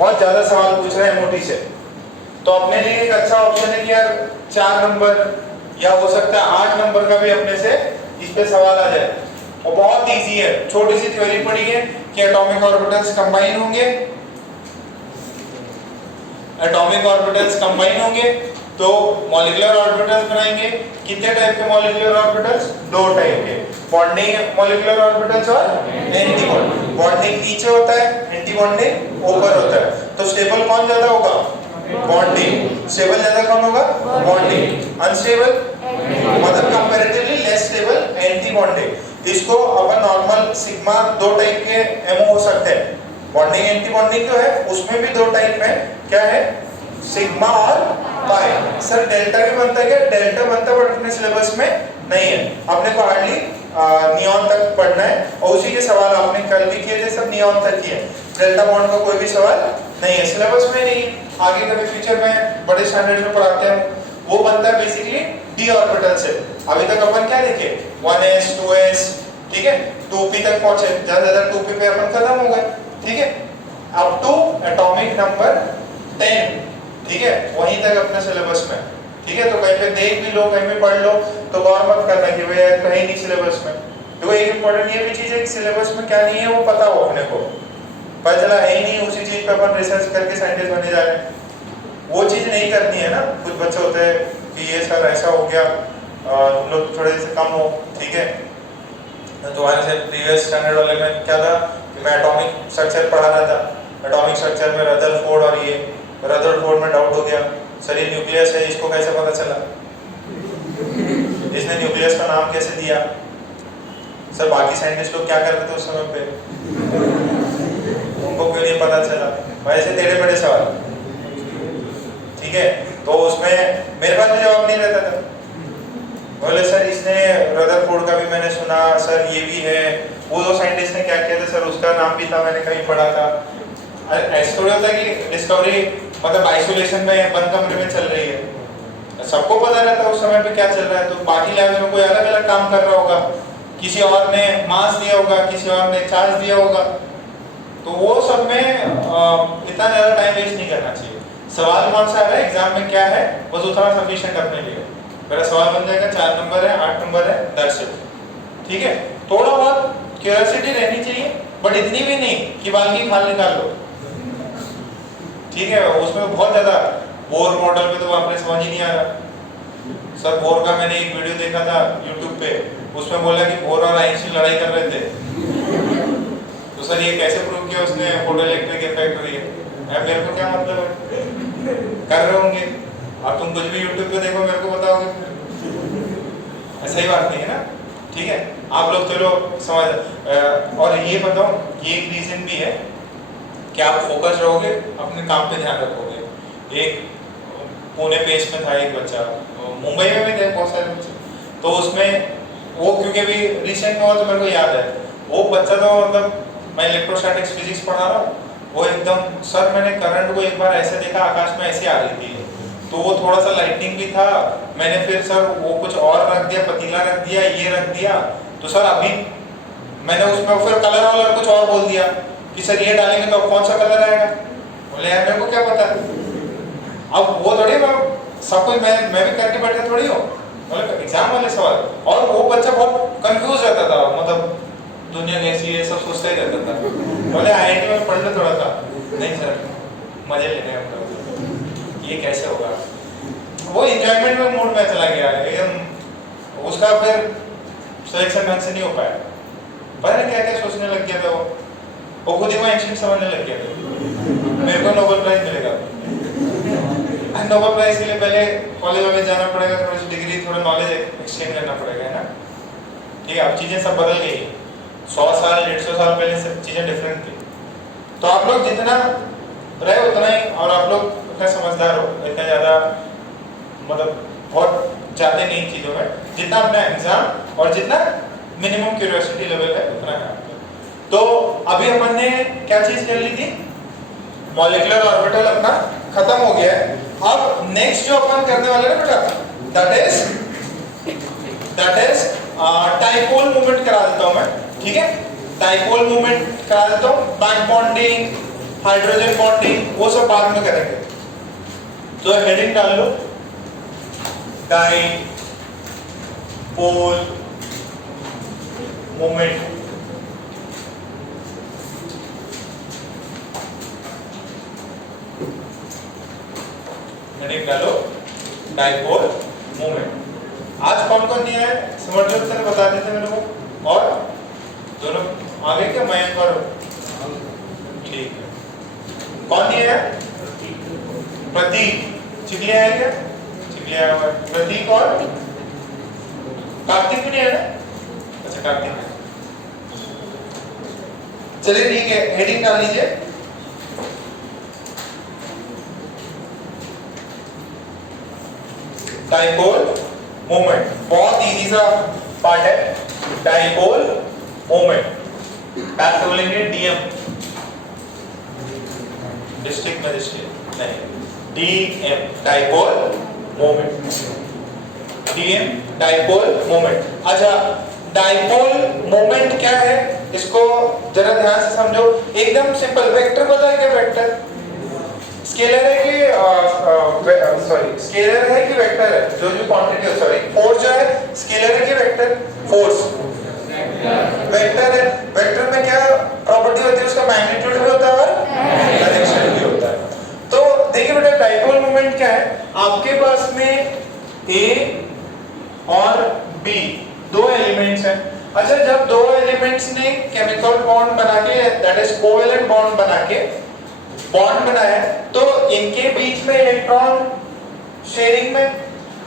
बहुत ज्यादा सवाल पूछ रहे हैं एमओटी से, तो अपने लिए एक अच्छा ऑप्शन है कि यार 4 नंबर या हो सकता है 8 नंबर का भी अपने से इस पे सवाल आ जाए। और बहुत इजी है, छोटी सी थ्योरी पढ़ी है कि एटॉमिक ऑर्बिटल्स कंबाइन होंगे, एटॉमिक ऑर्बिटल्स कंबाइन होंगे तो मॉलिक्यूलर ऑर्बिटल्स बनाएंगे। कितने टाइप के मॉलिक्यूलर ऑर्बिटल्स? 2 टाइप के, बॉन्डिंग मॉलिक्यूलर ऑर्बिटल्स और एंटी बॉन्डिंग। बॉन्डिंग नीचे होता है, एंटी बॉन्डिंग ऊपर होता है। तो स्टेबल कौन ज्यादा होगा? बॉन्डिंग। स्टेबल ज्यादा कौन होगा? बॉन्डिंग। अनस्टेबल मतलब comparatively less stable anti bonding. इसको अपन नॉर्मल सिग्मा 2 टाइप के एमओ हो सकते हैं। बॉन्डिंग एंटी बॉन्डिंग जो है उसमें भी 2 टाइप है, क्या है? सिग्मा और पाई। सर डेल्टा भी बनता है क्या? डेल्टा बनता है बट अपने सिलेबस में नहीं है, अपने को हार्डली नियॉन तक पढ़ना है और उसी के सवाल आपने कल भी किए थे, सब नियॉन तक किए। डेल्टा बॉन्ड का कोई भी सवाल नहीं है, सिलेबस में नहीं। आगे कभी फ्यूचर में बड़े स्टैंडर्ड में पढ़ाते हैं, वो बनता है बेसिकली डी ऑर्बिटल से। अभी तक अपन क्या देखे? 1s 2s, ठीक है, 2p तक पहुंचे, ज्यादा 2p पे अपन खत्म हो गए, ठीक है, अप टू एटॉमिक नंबर 10, ठीक है, वहीं तक अपने सिलेबस में, ठीक है। तो कहीं पे देख भी लो, कहीं पे पढ़ लो, तो गौर मत करना कि भैया कहीं नहीं सिलेबस में। देखो एक इंपॉर्टेंट ये भी चीज है कि सिलेबस में क्या नहीं है वो पता हो अपने को, पता चला है ही नहीं, उसी चीज पे अपन रिसर्च करके साइंटिस्ट बने जा रहे हैं, वो चीज नहीं करनी है ना। कुछ बच्चे होते हैं कि ये सर ऐसा हो गया, तुम लोग थोड़े से कम हो, ठीक है। तो वहाँ से प्रीवियस स्टैंडर्ड वाले में क्या था कि मैं एटॉमिक स्ट्रक्चर पढ़ा रहा था, एटॉमिक स्ट्रक्चर में रदरफोर्ड, और ये रदरफोर्ड में डाउट हो गया, सर ये न्यूक्लियस है, इसको कैसे पता चला? इसने न्यूक्लियस का नाम कैसे दिया? सर बाकी साइंटिस्ट लोग क्या कर रहे थे उस समय पे, उनको क्यों नहीं पता चला? वैसे टेढ़े मेढ़े सवाल, ठीक है। तो उसमें मेरे पास भी जवाब नहीं रहता था। बोले सर इसने रदरफोर्ड का भी मैंने सुना, सर ये भी है, वो दो साइंटिस्ट ने क्या किया था सर, उसका नाम भी था, मैंने कहीं पढ़ा था। ऐसा थोड़ी होता है कि डिस्कवरी मतलब आइसोलेशन में बंद कमरे में चल रही है, सबको पता रहता है उस समय पे क्या चल रहा है। तो बाकी लैब में कोई अलग अलग काम कर रहा होगा, किसी और ने मास दिया होगा, किसी और ने चार्ज दिया होगा, तो वो सब में इतना ज्यादा टाइम वेस्ट नहीं करना चाहिए। सवाल कौन सा आ रहा है एग्जाम में, क्या है, बस उतना सफिशिएंट अपने लिए। मेरा सवाल बन जाएगा 4 नंबर है, 8 नंबर है, 10 है, ठीक है। थोड़ा बहुत क्यूरियोसिटी रहनी चाहिए, बट इतनी भी नहीं कि बाल की खाल निकाल लो, ठीक है। उसमें बहुत ज्यादा बोर मॉडल पे तो आपने समझ ही नहीं आ रहा। सर बोर का मैंने एक वीडियो देखा था यूट्यूब पे, उसमें बोला कि बोर और आइंस्टीन लड़ाई कर रहे थे। तो सर ये कैसे प्रूव किया उसने, फोटो इलेक्ट्रिक इफेक्ट हो रही है, मेरे को क्या मतलब है, कर रहे होंगे। अब तुम कुछ भी यूट्यूब पे देखो मेरे को बताओगे, ऐसा ही बात नहीं है ना, ठीक है। आप लोग चलो समझ। और ये बताओ, ये एक रीजन भी है कि आप फोकस रहोगे, अपने काम पे ध्यान रखोगे। एक पुणे पेश में था एक बच्चा, मुंबई में भी थे बहुत सारे बच्चे, तो उसमें वो क्योंकि अभी रिसेंट में हुआ तो मेरे को याद है, वो बच्चा तो मतलब मैं इलेक्ट्रोस्टैटिक्स फिजिक्स पढ़ा रहा हूँ, वो एकदम सर मैंने करंट को एक बार ऐसे देखा आकाश में ऐसे आ रही थी, तो वो थोड़ा सा लाइटनिंग भी था, मैंने फिर सर वो कुछ और रख दिया, पतीला रख दिया, ये रख दिया, तो सर अभी मैंने उसमें फिर कलर वालर कुछ और बोल दिया कि सर ये डालेंगे तो कौन सा कलर आएगा। बोले यार मेरे को क्या पता, अब वो थोड़ी मैं सब कुछ मैं भी करके बैठा थोड़ी हो, मतलब एग्जाम वाले सवाल। और वो बच्चा बहुत कंफ्यूज रहता था, मतलब दुनिया कैसी है सब सोचता ही रहता था। बोले IIT में पढ़ ले थोड़ा सा, नहीं सर मजे लेने हम लोग, ये कैसे होगा। वो एंजॉयमेंट में मूड में चला गया एकदम, उसका फिर सिलेक्शन ढंग से नहीं हो पाया, पता नहीं क्या क्या सोचने लग गया था वो खुद ही वो एंशिएंट समझने लग गया था, मेरे को नोबेल प्राइज मिलेगा। नोबेल प्राइज के लिए पहले कॉलेज वाले जाना पड़ेगा, थोड़ी सी डिग्री, थोड़ा नॉलेज एक्सचेंज करना पड़ेगा, है ना, ठीक है। अब चीजें सब बदल गई, 100 साल 150 साल पहले सब चीजें डिफरेंट थी। तो आप लोग जितना रहे उतना ही, और आप लोग उतना समझदार हो, इतना ज्यादा मतलब बहुत जाते नहीं चीजों में, जितना अपना एग्जाम और जितना मिनिमम क्यूरियोसिटी लेवल है उतना है। तो अभी अपन ने क्या चीज कर ली थी, मॉलिक्यूलर ऑर्बिटल अपना खत्म हो गया है। अब नेक्स्ट जो अपन करने वाले हैं बेटा, दैट इज डाइपोल मूवमेंट करा देता हूं मैं, ठीक है। डाइपोल मूवमेंट करा देता हूं, बैक बॉन्डिंग, हाइड्रोजन बॉन्डिंग, वो सब बाद में करेंगे। तो हेडिंग डाल लो, डाइपोल मोमेंट। हेडिंग डालो डाइपोल मोमेंट। आज कौन कौन नहीं आया समझ लो, सर बता देते मेरे को। और दोनों आगे क्या, मयंक और ठीक है। कौन नहीं आया? प्रतीक। चिकली आया क्या? चिकली आया हुआ है। प्रतीक और कार्तिक भी नहीं आया ना? अच्छा कार्तिक। चलिए ठीक है, हेडिंग डाल लीजिए। डाइपोल मोमेंट, बहुत इजी सा पार्ट है। डाइपोल मोमेंट बैक से बोलेंगे डीएम, डिस्ट्रिक्ट मजिस्ट्रेट नहीं, DM dipole moment, DM dipole moment. अच्छा डाइपोल मोमेंट क्या है, इसको जरा ध्यान से समझो। एकदम सिंपल, वेक्टर पता है क्या? वेक्टर स्केलर है कि स्केलर है कि वेक्टर है? जो जो क्वांटिटी है, सॉरी फोर्स जो है स्केलर है कि वेक्टर? फोर्स वेक्टर है। वेक्टर में क्या प्रॉपर्टी होती है? उसका मैग्नीट्यूड भी होता है और डायरेक्शन भी होता है। तो देखिए बेटा, डाइपोल मोमेंट क्या है? आपके पास में ए और बी दो एलिमेंट्स हैं। अच्छा जब दो एलिमेंट्स ने केमिकल बॉन्ड बना के, दैट इज कोवेलेंट बॉन्ड बना के बॉन्ड बनाया, तो इनके बीच में इलेक्ट्रॉन शेयरिंग में,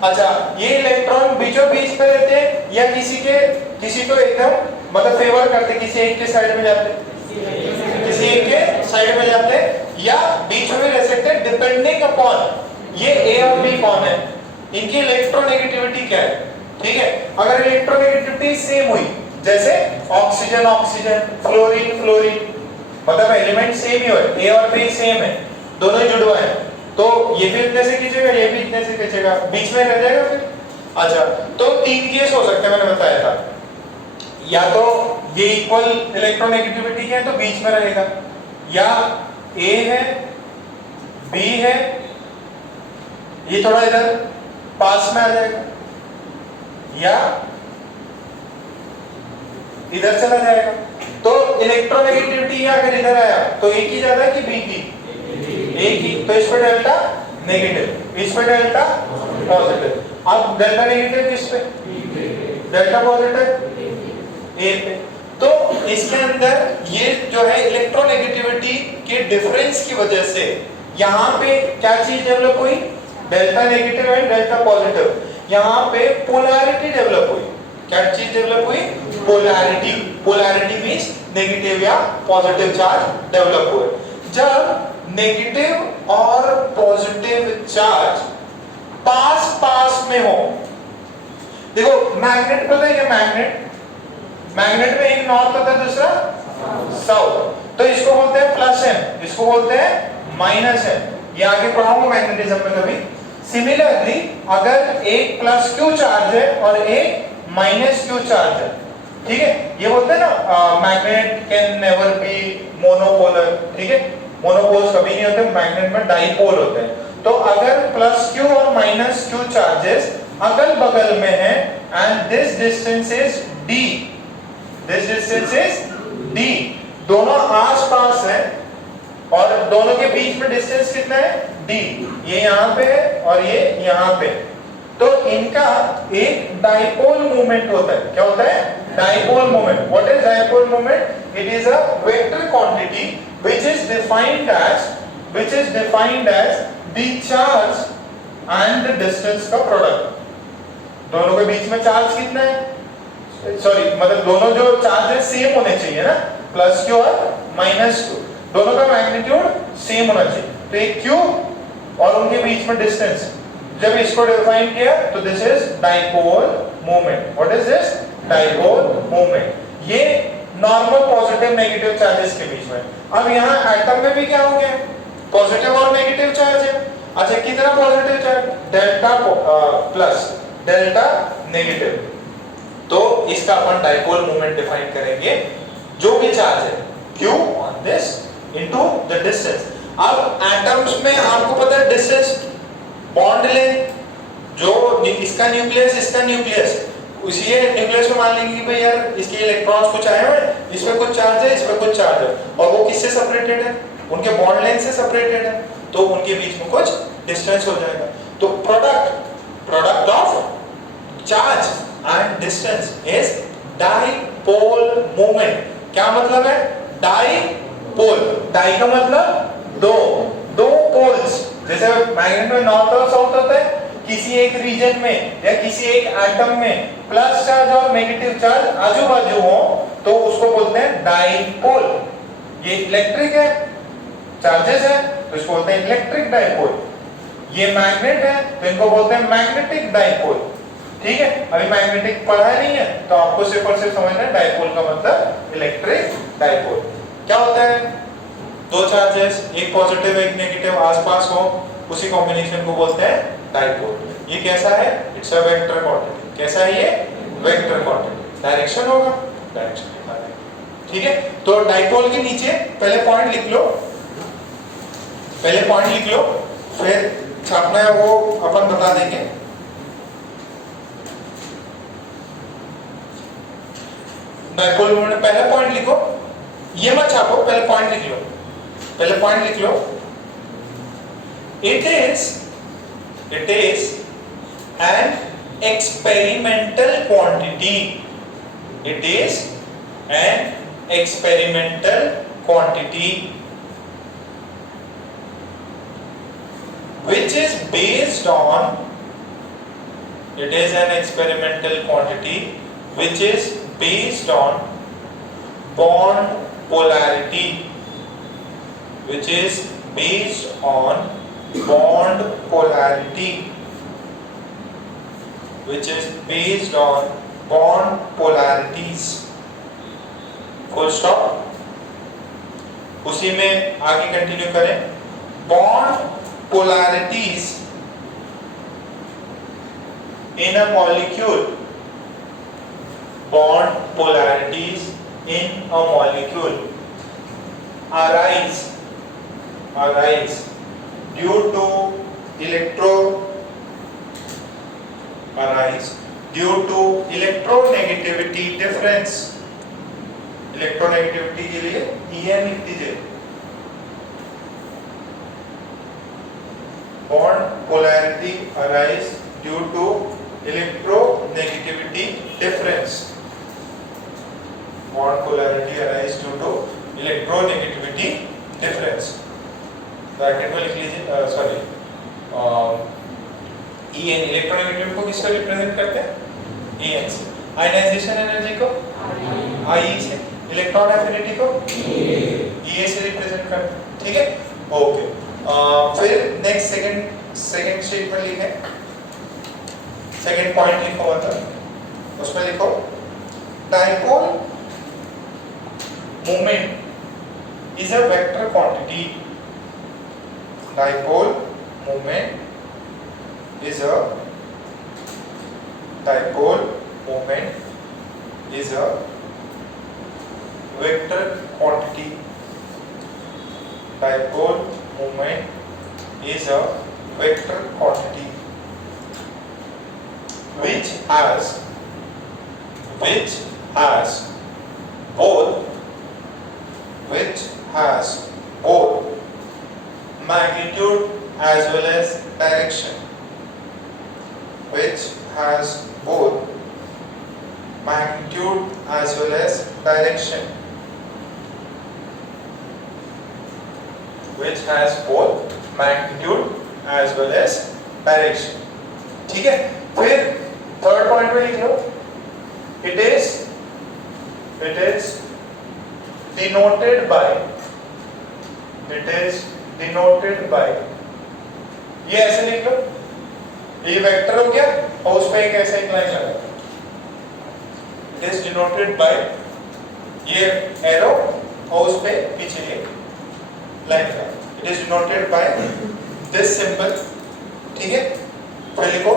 अच्छा ये इलेक्ट्रॉन बीचों बीच में रहते हैं या किसी को एकदम मतलब फेवर करते, किसी एक के साइड में जाते, किसी एक के साइड में जाते, या बीच में रह सकते हैं, डिपेंडिंग अपॉन ये ए और बी कौन है, इनकी इलेक्ट्रोनेगेटिविटी क्या है। ठीक है, अगर इलेक्ट्रोनेगेटिविटी सेम हुई, जैसे ऑक्सीजन ऑक्सीजन, फ्लोरीन फ्लोरीन, मतलब एलिमेंट सेम ही हो, ए और बी सेम है, दोनों जुड़वा है, तो ये भी इतने से खींचेगा, ये भी इतने से खींचेगा, बीच में रह जाएगा फिर। अच्छा तो तीन केस हो सकते हैं, मैंने बताया था, या तो ये इक्वल इलेक्ट्रोनेगेटिविटी है तो बीच में रहेगा, या ए है बी है, ये थोड़ा इधर पास में आ जाएगा, या इधर चला जाएगा। तो इलेक्ट्रोनेगेटिविटी अगर इधर आया तो ए की ज्यादा है कि बी की? ए की, तो इस पे डेल्टा नेगेटिव, इस पे डेल्टा पॉजिटिव। अब डेल्टा नेगेटिव किस पे? डेल्टा पॉजिटिव ए पे। तो इसके अंदर ये जो है इलेक्ट्रोनेगेटिविटी के डिफरेंस की वजह से यहाँ पे क्या चीज डेवलप हुई? Delta negative and delta positive. यहाँ पे पोलैरिटी डेवलप हुई। क्या चीज डेवलप हुई? पोलैरिटी। पोलैरिटी मींस नेगेटिव या पॉजिटिव चार्ज डेवलप हुए। जब नेगेटिव और पॉजिटिव चार्ज पास पास में हो, देखो मैग्नेट पता है क्या? मैग्नेट में एक नॉर्थ होता है, दूसरा साउथ, तो इसको बोलते हैं प्लस एम, इसको बोलते हैं माइनस एम। ये आगे पढ़ाऊंगा मैग्नेटिज्म में कभी। सिमिलरली अगर एक प्लस क्यू चार्ज है और एक माइनस क्यू चार्ज है, ठीक है, ये बोलते हैं ना magnet can never be monopolar, ठीक है, मोनोपोल्स कभी नहीं होते, मैग्नेट में डाइपोल होते हैं। तो अगर प्लस क्यू और माइनस क्यू चार्जेस अगल बगल में हैं and this distance is D, this distance is D, दोनों आस पास हैं और दोनों के बीच में डिस्टेंस कितना है? डी। ये यहाँ पे है और ये यहाँ पे, तो इनका एक डाइपोल मूवमेंट होता है। क्या होता है? Dipole movement. What is dipole movement? It is a vector quantity which is defined as the charge and the distance का प्रोडक्ट। दोनों के बीच में चार्ज कितना है? सॉरी मतलब दोनों जो चार्ज है सेम होने चाहिए ना, प्लस क्यू और माइनस क्यू, दोनों का मैग्नीट्यूड सेम होना चाहिए। तो एक क्यू और उनके बीच में डिस्टेंस, जब इसको डिफाइन किया तो this is dipole movement. What is this? Dipole movement. ये नॉर्मल पॉजिटिव नेगेटिव चार्जेस के बीच में। अब यहाँ एटम में भी क्या हो गया? पॉजिटिव और नेगेटिव चार्ज है। अच्छा कितना positive charge? Delta plus delta negative. तो इसका अपन डाइपोल मूवमेंट डिफाइन करेंगे। जो भी चार्ज है Q on this into the distance. अब एटम्स में आपको पता है डिस्टेंस, बॉन्ड लेंथ, जो इसका न्यूक्लियस इसका न्यूक्लियस, उसी न्यूक्लियस में मान लेंगे कि भाई यार इसके इलेक्ट्रॉन्स कुछ आए हुए हैं, इसमें कुछ चार्ज है, इसमें कुछ चार्ज है, और वो किससे सेपरेटेड है, उनके बॉन्ड लेंथ से सेपरेटेड है, तो उनके बीच में कुछ डिस्टेंस हो जाएगा। तो product of charge and distance is dipole moment. क्या मतलब है डाइपोल? डाई का मतलब दो पोल्स, जैसे मैग्नेट में नॉर्थ और साउथ होता है, किसी एक रीजन में या किसी एक एटम में प्लस चार्ज और नेगेटिव चार्ज आजू बाजू हो तो उसको बोलते हैं डाइपोल। ये इलेक्ट्रिक है, चार्जेस है, तो इसको बोलते हैं इलेक्ट्रिक डाइपोल। ये मैग्नेट है तो इनको बोलते हैं मैग्नेटिक डाइपोल। ठीक है, अभी मैग्नेटिक पढ़ा नहीं है तो आपको सिर्फ और सिर्फ समझना है डाइपोल का मतलब इलेक्ट्रिक डाइपोल। क्या होता है, दो चार्जेस, एक पॉजिटिव एक नेगेटिव आसपास हो, उसी कॉम्बिनेशन को बोलते हैं डाइपोल। ये कैसा है, इट्स अ वेक्टर क्वांटिटी। कैसा है ये, वेक्टर क्वांटिटी। डायरेक्शन होगा, डायरेक्शन दिखा देगा। ठीक है, तो डाइपोल के नीचे पहले पॉइंट लिख लो, पहले पॉइंट लिख लो, फिर छापना है वो अपन बता देंगे। डाइपोल में पहला पॉइंट लिखो, ये मत छापो, पहले पॉइंट लिख लो, पहले पॉइंट लिख लो। It is an experimental quantity. It is an experimental quantity which is based on, it is an experimental quantity which is based on bond polarity, which is based on bond polarity, which is based on bond polarities. Full stop. उसी में आगे continue करें। bond polarities in a molecule, bond polarities in a molecule arise due to electronegativity difference। Electronegativity के लिए En लिख दीजिए। bond polarity arise due to electronegativity difference, bond polarity arise due to electronegativity difference। Bracket में लिख लीजिए, sorry En electronegativity को किससे represent करते हैं, En से। आयनाइजेशन एनर्जी को Ie से, इलेक्ट्रॉन एफिनिटी को Ea से रिप्रेजेंट करते हैं। ठीक है, ओके। फिर नेक्स्ट सेकंड स्टेटमेंट लिखें, सेकंड पॉइंट लिखो, मतलब उसमें लिखो dipole moment is a vector quantity. Dipole moment is a dipole moment is a vector quantity। Dipole moment is a vector quantity which has both magnitude as well as direction, which has both magnitude as well as direction, which has both magnitude as well as direction। ठीक है, फिर third point में लिख लो, it is denoted by, ये ऐसे लिख लो, ये vector हो गया और उस पे एक ऐसा एक लाइन लगा, इट इज डिनोटेड बाय ये एरो और उस पे पीछे एक लाइन लगा, it is denoted by this symbol. ठीक है, फिर लिखो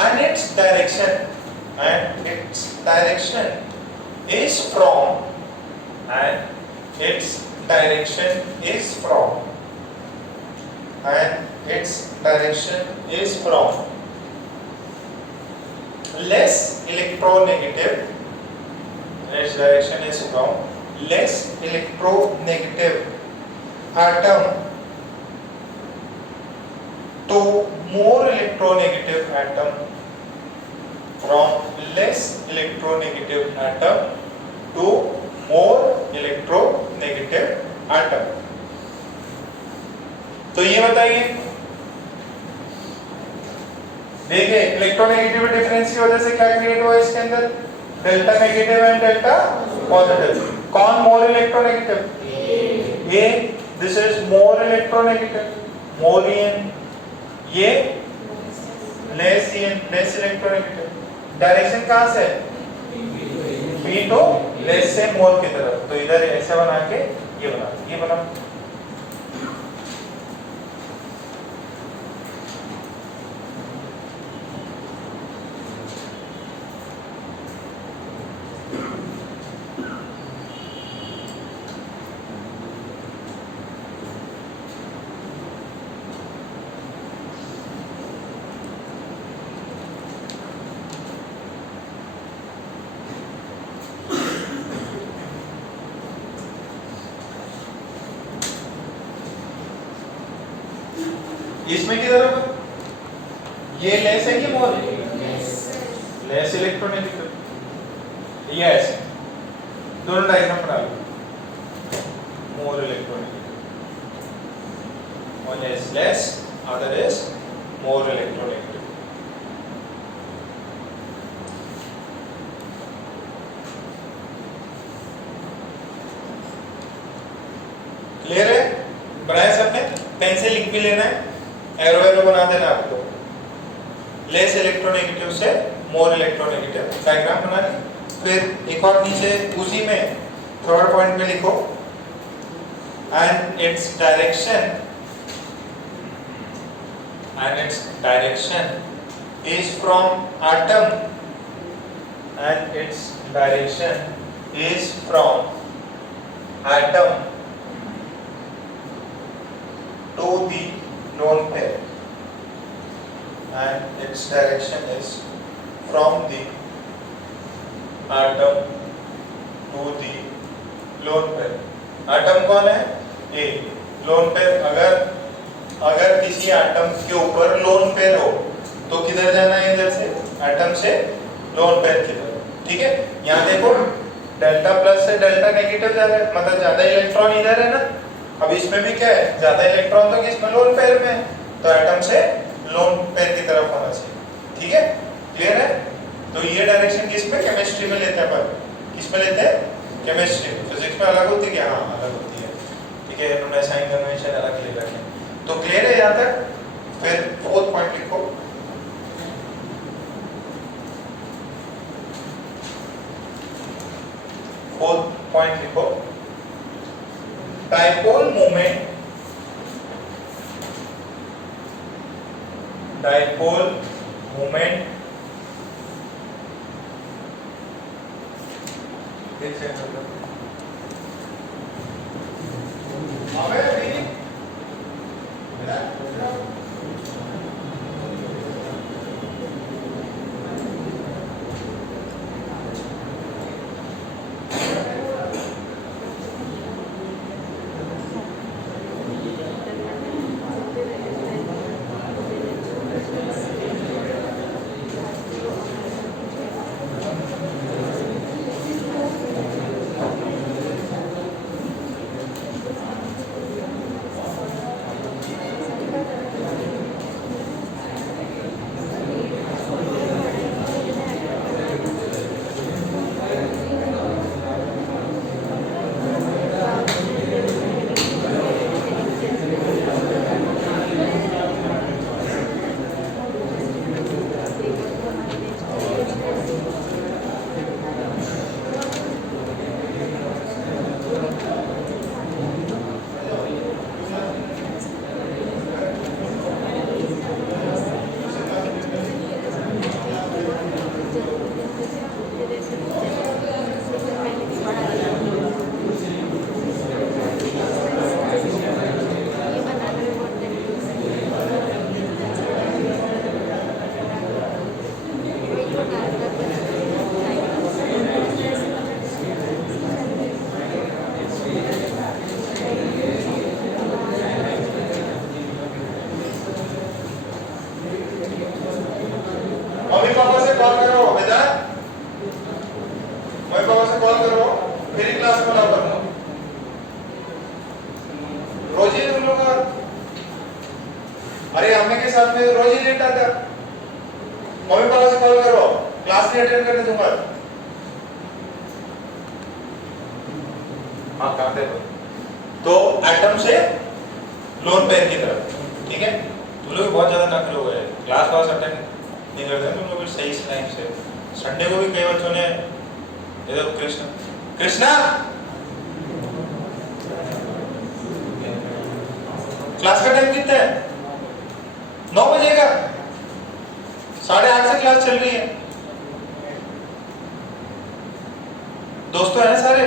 and its direction is from direction is from, and its direction is from less electronegative, its direction is from less electronegative atom to more electronegative atom, from less electronegative atom to more electronegative atom। तो ये बताइए, देखिए electronegativity difference की वजह से क्या create हुआ इसके अंदर, delta negative and delta positive. कौन मोर इलेक्ट्रोनेगेटिव? ये, this is more electronegative, more EN, ये less EN, less electronegative. Direction कहां से? बी टू लेस से मोर की तरफ, तो इधर ऐसे बना के ये बना। इसमें किधर होगा? ये लेस है कि मोर? Less electronegative. ये ऐसे दोनों डायग्राम बना लो, more electronegative, one is less, other is more electronegative। Clear है? बनाया सबने? पेन से लिख भी लेना है, एरो एरो बना देना आपको, लेस इलेक्ट्रोनेगेटिव से मोर इलेक्ट्रोनेगेटिव डायग्राम बना ली। फिर एक और नीचे उसी में थर्ड पॉइंट में लिखो, and its direction is from atom, and its direction is from atom to the lone pair, and its direction is from the atom to the lone pair। atom कौन है? A। lone pair, अगर किसी atom के ऊपर lone pair हो तो किधर जाना है? इधर से, एटम से लोन पेयर की तरफ। ठीक है, यहाँ देखो डेल्टा प्लस से डेल्टा नेगेटिव जा रहा है, मतलब ज्यादा इलेक्ट्रॉन इधर है ना। अब इसमें भी क्या है, ज्यादा इलेक्ट्रॉन तो किसमें? लोन पेयर में, तो एटम से लोन पेयर की तरफ होना चाहिए। ठीक है, क्लियर है? तो ये डायरेक्शन किसमें? केमिस्ट्री में लेते हैं अपन। किसमें लेते हैं? केमिस्ट्री में। फिजिक्स में अलग होती है क्या? हाँ अलग होती है। ठीक है, इन्होंने साइन कन्वेंशन अलग ले रखे हैं। तो क्लियर है यहाँ तक? फिर फोर्थ पॉइंट लिखो, फोर्थ पॉइंट लिखो, dipole moment, dipole moment call करो भेजा, मम्मी पापा से कॉल करो, फिर ही क्लास में लाओ करूँगा। रोज ही तुम लोग अरे हमें के साथ में रोज ही लेट आता, मम्मी पापा से कॉल करो, क्लास नहीं अटेंड करने दूंगा। हाँ काम दे तो एटम से लोन पेयर की तरफ, ठीक है। तुम लोग बहुत ज्यादा नकल हो गए, क्लास वास अटेंड नहीं करते तुम लोग सही टाइम से। संडे को भी कई बच्चों ने ये देखो कृष्णा कृष्णा क्लास का टाइम कितना है? 9 बजे का, 8:30 से क्लास चल रही है। दोस्तों है सारे?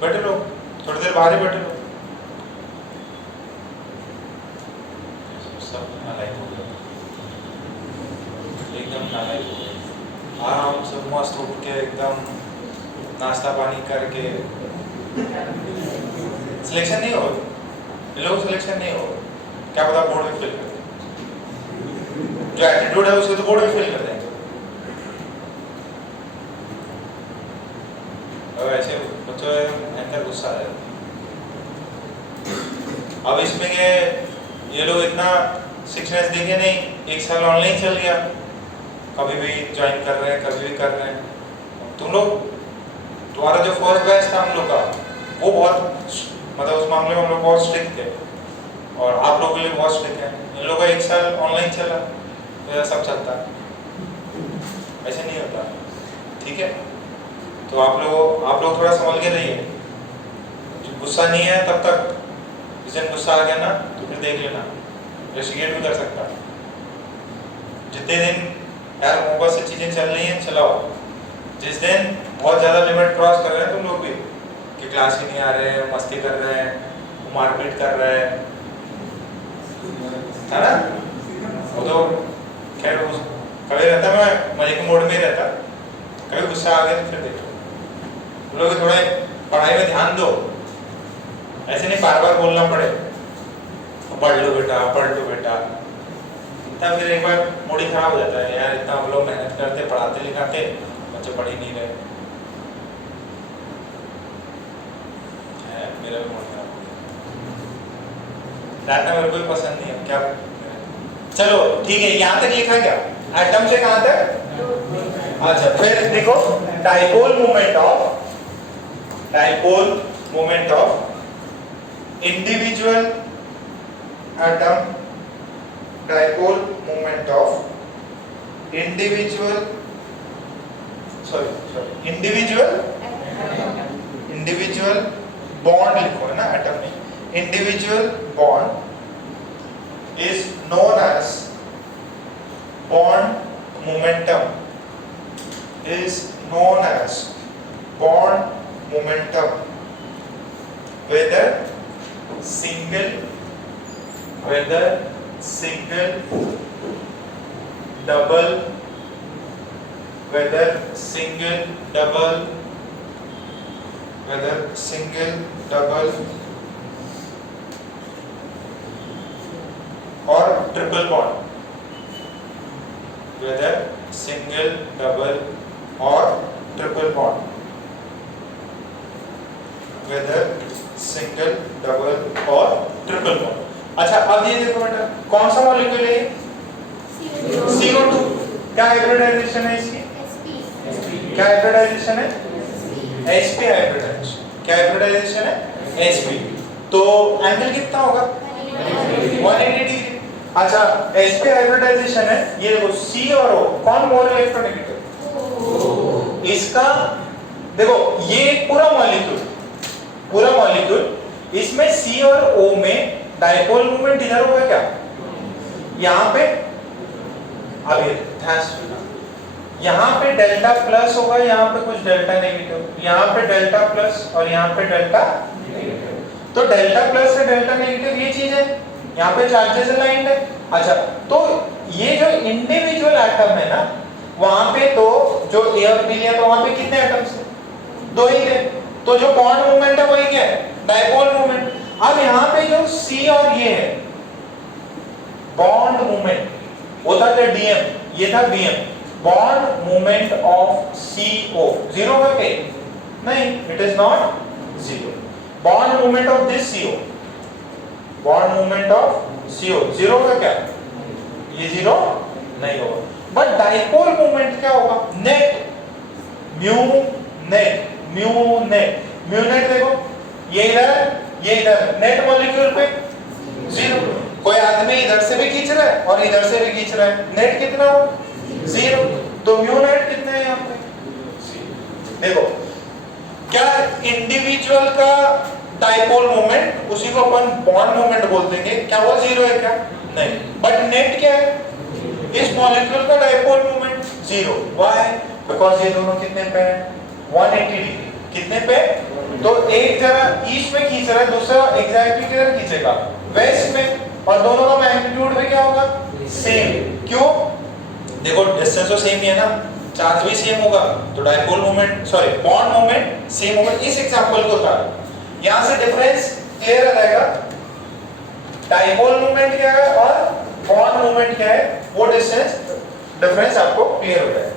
बैठे लो, थोड़ी देर बाहर ही बैठे लो। सब नालायक हो गए, एकदम नालायक हो गए। आराम से मस्त उठ के एकदम नाश्ता पानी करके सिलेक्शन नहीं हो, इन लोगों को सिलेक्शन नहीं हो, क्या पता बोर्ड में फेल कर दें। जो एटीट्यूड है उसको तो बोर्ड में फेल कर देंगे। और ऐसे बच्चों भयंकर गुस्सा है। अब इसमें ये लोग इतना सिक्सनेस देंगे नहीं, 1 साल ऑनलाइन चल गया, कभी भी ज्वाइन कर रहे हैं, कभी भी कर रहे हैं। तुम लोग, तुम्हारा जो फर्स्ट बैच था हम लोग का, वो बहुत मतलब उस मामले में हम लोग बहुत स्ट्रिक्ट थे, और आप लोग के लिए बहुत स्ट्रिक्ट है। इन लोगों का 1 साल ऑनलाइन चला तो सब चलता है, ऐसे नहीं होता, ठीक है। तो आप लोग थोड़ा संभल के रहिए। गुस्सा नहीं है तब तक, जिस दिन गुस्सा आ गया ना तो फिर देख लेना, रेस्टिकेट भी कर सकता। जितने दिन यार मोहब्बत से चीजें चल रही हैं चलाओ, जिस दिन बहुत ज्यादा लिमिट क्रॉस कर रहे हैं तुम लोग भी, कि क्लास ही नहीं आ रहे हैं, मस्ती कर रहे हैं, मारपीट कर रहे हैं, है ना, वो तो खैर कभी रहता मैं मजे के मोड में ही रहता, कभी गुस्सा आ गया तो फिर देखो। तुम लोग थोड़ा पढ़ाई में ध्यान दो, ऐसे नहीं बार बार बोलना पड़े पढ़ लो बेटा, तब फिर एक बार मूड ही खराब हो जाता है यार, इतना हम लोग मेहनत करते पढ़ाते लिखाते, बच्चे पढ़ ही नहीं रहे। मेरा भी मूड खराब हो गया, डाटा मेरे को भी पसंद नहीं है क्या। चलो ठीक है, यहाँ तक लिखा क्या एटम से कहाँ तक? अच्छा फिर देखो dipole moment of individual atom, dipole moment of individual bond लिखो है ना, एटम में individual bond is known as bond momentum, is known as bond momentum, whether single, double, or triple bond, whether single, double or triple bond, whether single, double or triple bond। अच्छा अब ये देखो बेटा, कौन सा molecule है? CO2। क्या hybridisation है इसकी? क्या हाइब्रिडाइजेशन है? sp hybridisation. क्या हाइब्रिडाइजेशन है? sp। तो एंगल कितना होगा? 180 डिग्री। अच्छा sp हाइब्रिडाइजेशन है, ये देखो C और O, कौन मोर इलेक्ट्रोनेगेटिव? इसका देखो ये पूरा मॉलिक्यूल, इसमें C और O में डाइपोल मूवमेंट इधर होगा क्या? यहाँ पे अभी ध्यान सुनना, यहाँ पे डेल्टा प्लस होगा, यहाँ पे कुछ डेल्टा नेगेटिव, यहाँ पे डेल्टा प्लस और यहाँ पे डेल्टा नेगेटिव। तो डेल्टा प्लस है डेल्टा नेगेटिव ये चीज है, यहाँ पे चार्जेस अलाइंड है। अच्छा तो ये जो इंडिविजुअल एटम है ना, वहां पे तो जो ए और बी लिया तो वहां पे कितने एटम्स है? 2 ही थे, तो जो बॉन्ड मूवमेंट है वही क्या है? Dipole movement. अब यहाँ पे जो C और ये है, बॉन्ड मूवमेंट होता क्या डीएम, ये था BM, bond movement of CO zero का के नहीं, it is not zero. Bond movement of this CO, bond movement of CO zero का क्या, ये जीरो नहीं होगा। बट डाइपोल मूवमेंट क्या होगा, net mu net, mu net, mu net देखो ये इधर नेट मॉलिक्यूल पे जीरो, कोई आदमी इधर से भी खींच रहा है और इधर से भी खींच रहा है, नेट कितना हो जीरो, तो म्यू नेट कितने हैं यहाँ पे। देखो क्या इंडिविजुअल का डाइपोल मोमेंट, उसी को अपन बॉन्ड मोमेंट बोल देंगे, क्या वो जीरो है क्या, नहीं, बट नेट क्या है, इस मॉलिक्यूल का dipole moment zero. Why, because ये दोनों कितने पे हैं 180 डिग्री, कितने पे, तो एक जरा ईस्ट में खींच रहा है, दूसरा एग्जैक्टली किधर खींचेगा, वेस्ट में, और दोनों का मैग्नीट्यूड भी क्या होगा, सेम। क्यों, देखो डिस्टेंस तो सेम ही है ना, चार्ज भी सेम होगा, तो dipole moment sorry bond moment same होगा। इस एग्जांपल को उतार, यहां से डिफरेंस क्लियर आ जाएगा, डाइपोल मोमेंट क्या है और बॉन्ड मोमेंट क्या है, वो डिफरेंस आपको क्लियर हो जाएगा।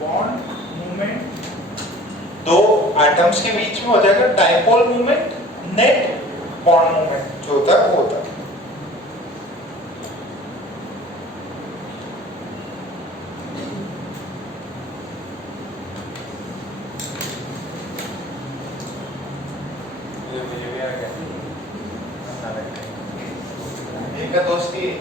बॉन्ड मूवमेंट दो एटम्स के बीच में हो जाएगा, dipole movement, net bond movement जो होता है वो होता है। इनका दोस्ती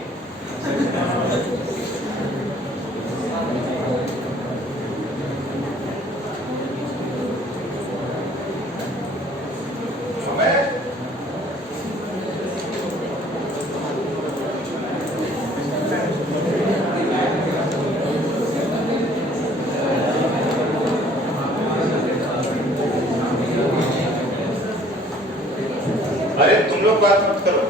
अरे तुम लोग बात मत करो।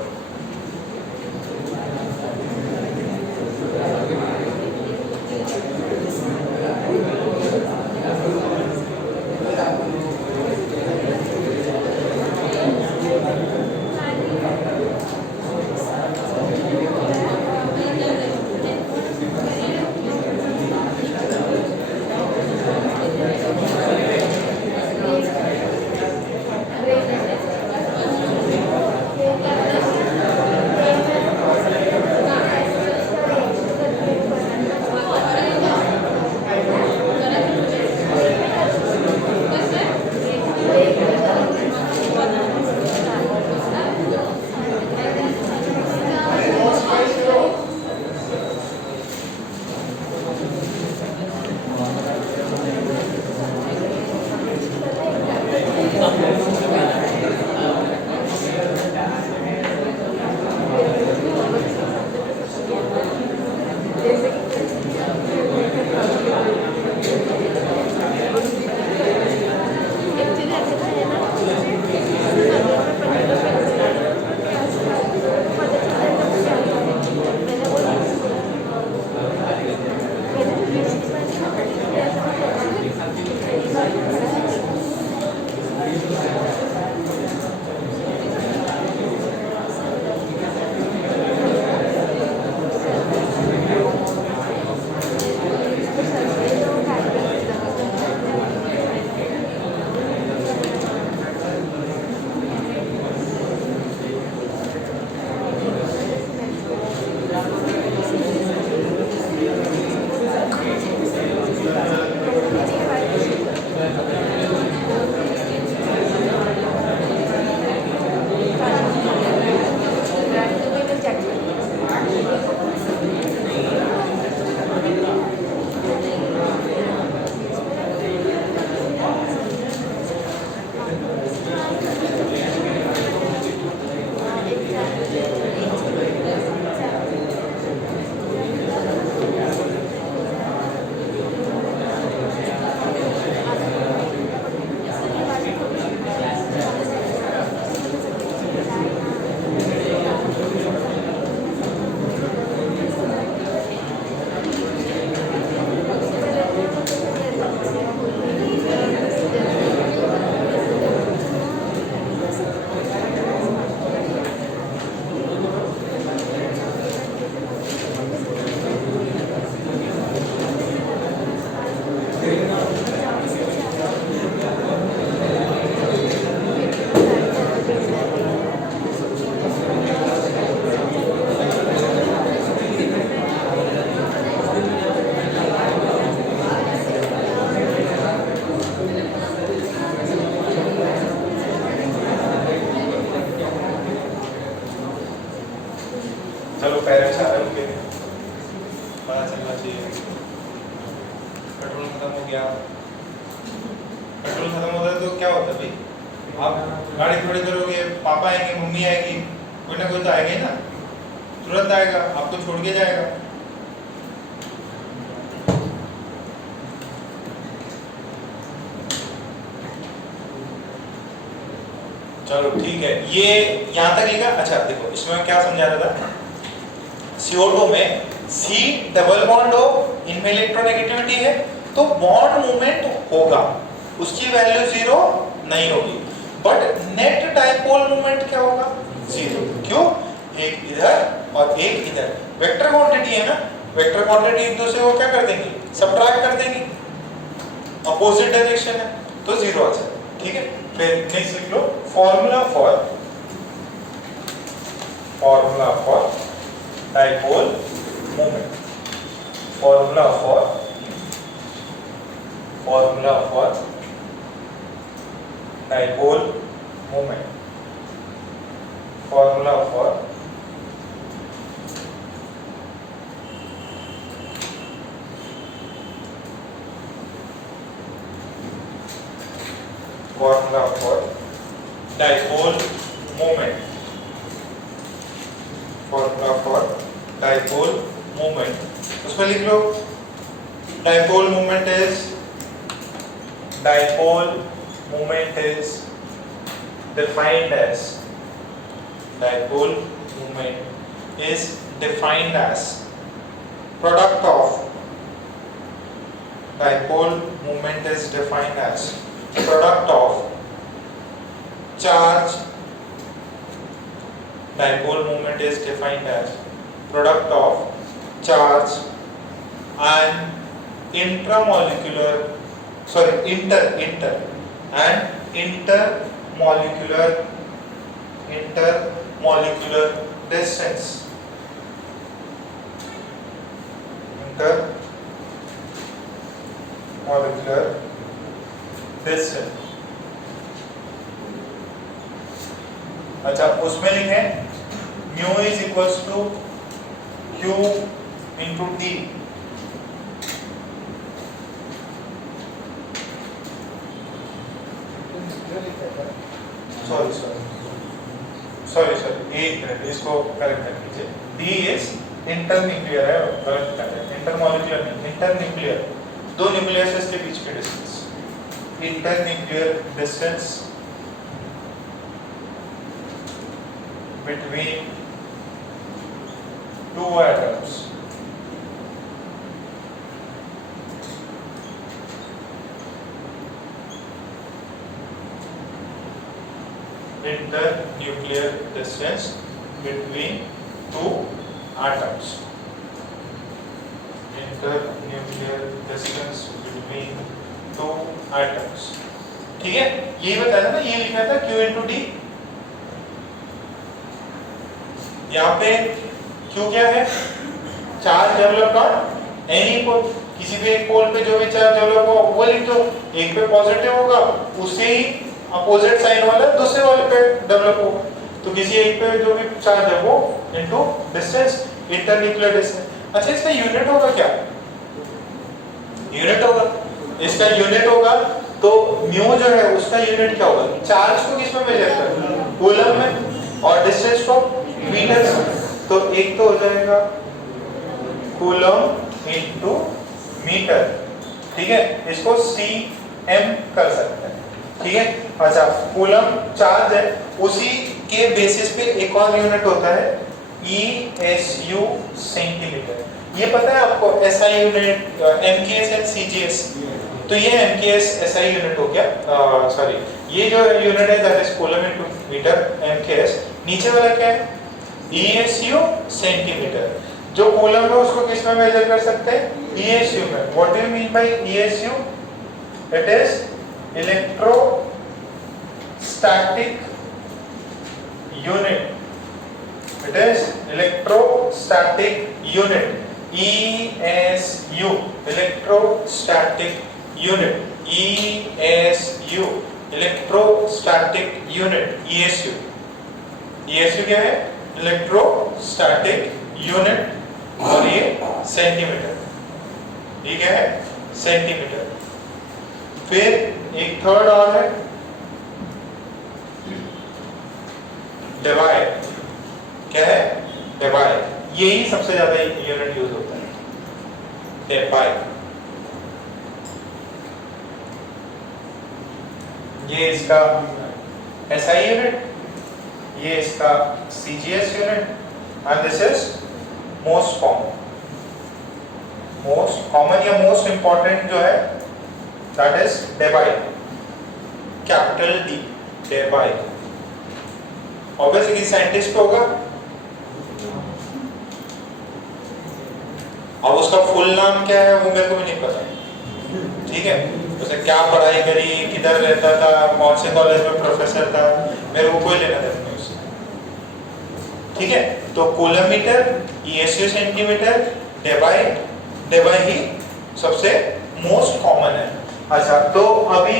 आप गाड़ी थोड़ी करोगे, पापा आएंगे, मम्मी आएगी, कोई ना कोई तो आएगा ही ना, तुरंत आएगा, आपको छोड़ के जाएगा। चलो ठीक है, ये यहाँ तक लिखा। अच्छा देखो, इसमें क्या समझा रहा था, CO2 में C डबल बॉन्ड हो, इनमें इलेक्ट्रोनेगेटिविटी है, तो बॉन्ड मूवमेंट होगा, उसकी वैल्यू 0 नहीं होगी, बट नेट डाइपोल मूवमेंट क्या होगा, 0। क्यों? एक इधर और एक इधर, वेक्टर क्वांटिटी है ना, वेक्टर क्वांटिटी एक दूसरे को क्या कर देंगे, सबट्रैक्ट कर देंगे, अपोजिट डायरेक्शन है, तो 0 आ जाए। ठीक है, फिर नेक्स्ट लिख लो, formula for dipole moment, formula for dipole moment, formula for dipole moment, formula for dipole moment, उसमें लिख लो, dipole moment is defined as dipole moment is defined as product of dipole moment is defined as product of charge, dipole moment is defined as product of charge and intermolecular distance, intermolecular distance। अच्छा, उसमें लिखे mu is equals to Q into T। Sorry एक minute, इसको correct कर लीजिए। D is internuclear है, गलत कर रहे हैं, इंटरमॉलिक्यूलर नहीं, इंटरन्यूक्लियर, दो न्यूक्लियस के बीच की distance, internuclear distance between two atoms, internuclear distance between two atoms, internuclear distance between two atoms। ठीक है, यही बताया ना, ये लिखा था Q into D। यहाँ पे Q क्या है, चार्ज डेवलप ऑन एनी पोल, किसी भी एक पोल पे जो भी चार्ज डेवलप हो वो लिख दो, एक पे पॉजिटिव होगा उससे ही अपोजिट साइन वाला दूसरे वाले पे डेवलप होगा, तो किसी एक पे जो भी चार्ज है वो इनटू डिस्टेंस, इंटरन्यूक्लियर डिस्टेंस। अच्छा, इसका यूनिट होगा क्या, यूनिट होगा, इसका यूनिट होगा तो म्यू जो है उसका यूनिट क्या होगा, चार्ज को किस में मेजर करना है, कूलम में, और डिस्टेंस को मीटर में, तो एक तो हो जाएगा कूलम इनटू मीटर। ठीक है, इसको cm कर सकते हैं। ठीक है, अच्छा, कूलम चार्ज है, उसी के बेसिस पे एक और यूनिट होता है ESU सेंटीमीटर। ये पता है आपको, SI unit, MKS and CGS, तो ये MKS SI यूनिट हो गया, सॉरी ये जो यूनिट है that is coulomb into metre, MKS, नीचे वाला क्या है ESU सेंटीमीटर। जो कूलम है उसको किस में मेजर कर सकते हैं, ESU में। What do you mean by ESU? It is electrostatic unit, it is electrostatic unit, ESU, electrostatic unit, ESU, electrostatic unit, ESU, ESU क्या है, इलेक्ट्रोस्टैटिक यूनिट, और ये सेंटीमीटर, ठीक है, सेंटीमीटर। फिर एक थर्ड और है डेबाई, क्या है? डेबाई, यही सबसे ज्यादा यूनिट यूज होता है, डेबाई। ये इसका SI यूनिट, ये इसका CGS unit, and this is most common या मोस्ट इंपॉर्टेंट जो है that is debye, capital D, debye. Obviously scientist होगा, अब उसका फुल नाम क्या है वो मेरे को भी नहीं पता, ठीक है? उसे क्या पढ़ाई करी, किधर रहता था, कौन से कॉलेज में प्रोफेसर था, मेरे को कोई लेना देना नहीं उससे, ठीक है? तो कूलमीटर, ESU सेंटीमीटर, डेबाई ही सबसे मोस्ट कॉमन है। अच्छा, तो अभी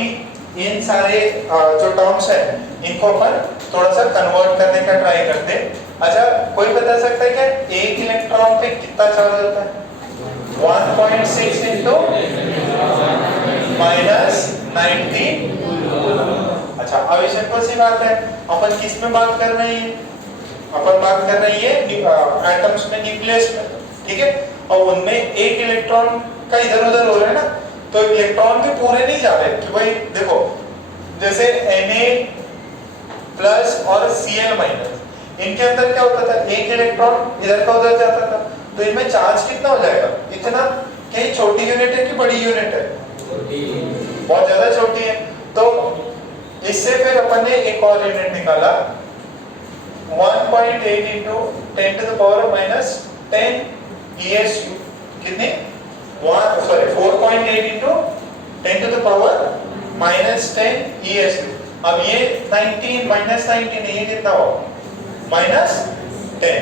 इन सारे जो टर्म्स हैं इनको अपन थोड़ा सा कन्वर्ट करने का ट्राई करते हैं। अच्छा, कोई बता सकता है क्या एक इलेक्ट्रॉन पे कितना चार्ज होता है? 1.6 इंटू -90। अच्छा, अभी सिंपल सी बात है, अपन किस में बात कर रहे हैं? अपन बात कर रहे हैं एटम्स में, न्यूक्लियस में, ठीक है? और उनमें एक इलेक्ट्रॉन का इधर उधर हो रहा है ना, तो इलेक्ट्रॉन भी पूरे नहीं जा रहे कि भाई देखो, जैसे Na प्लस और Cl माइनस, इनके अंदर क्या होता था? एक इलेक्ट्रॉन इधर का उधर जाता था, तो इनमें चार्ज कितना हो जाएगा? इतना। क्या ये छोटी यूनिट है कि बड़ी यूनिट है? बहुत ज्यादा छोटी है। तो इससे फिर अपन ने एक और यूनिट निकाला, 1.8 into 10 to the power -10 ESU, कितने? 4.8 into 10 to the power -10 ESU। अब ये 19 -19 है, ये कितना होगा? -10।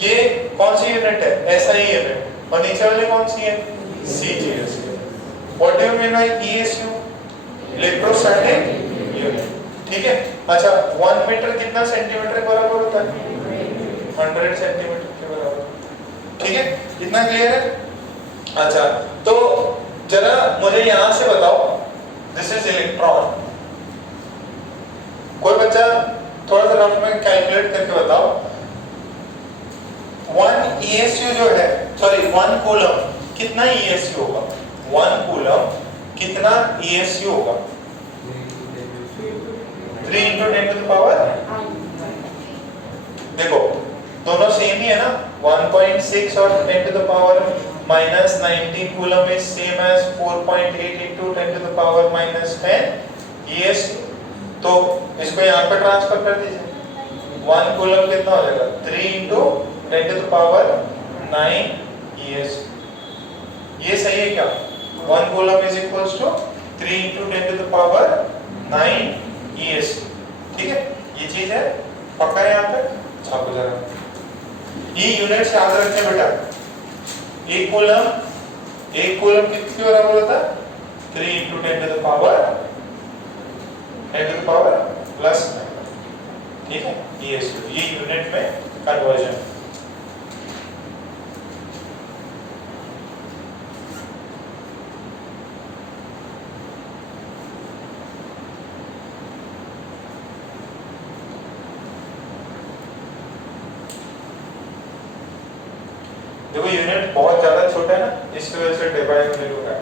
ये कौन सी यूनिट है? SI unit. और नीचे वाली कौन सी है? CGS। What do you mean by ESU? Electrostatic unit, ठीक है? अच्छा, 1 मीटर कितना सेंटीमीटर के बराबर होता है? 100 सेंटीमीटर के बराबर, ठीक है? इतना क्लियर है? अच्छा, तो जरा मुझे यहां से बताओ, दिस इज इलेक्ट्रॉन। कोई बच्चा थोड़ा सा रफ में कैलकुलेट करके बताओ, 1 ESU जो है, सॉरी 1 कूलम कितना ESU होगा? 1 कूलम कितना ESU होगा? 3 into 10 to the power, देखो दोनों सेम ही है ना, 1.6 और 10 to the power -19 coulomb is same as 4.8 into 10 to the power -10 ESU। तो इसको यहाँ पे ट्रांसफर कर दीजिए, 1 कूलम कितना हो जाएगा? 3 into 10 to the power 9 ESU। ये सही है क्या? 1 coulomb is equals to 3 into 10 to the power 9 ESU, ठीक है? ये चीज है, पक्का है यहाँ तक? छापो जरा, ये यूनिट्स याद रखें बेटा। एक कूलम कितने बराबर होता है? 3 into 10 to the power +9, ठीक है? ESU, ये यूनिट में कन्वर्जन। देखो यूनिट बहुत ज्यादा छोटा है ना, इसकी वजह से डेबाई यूनिट होगा।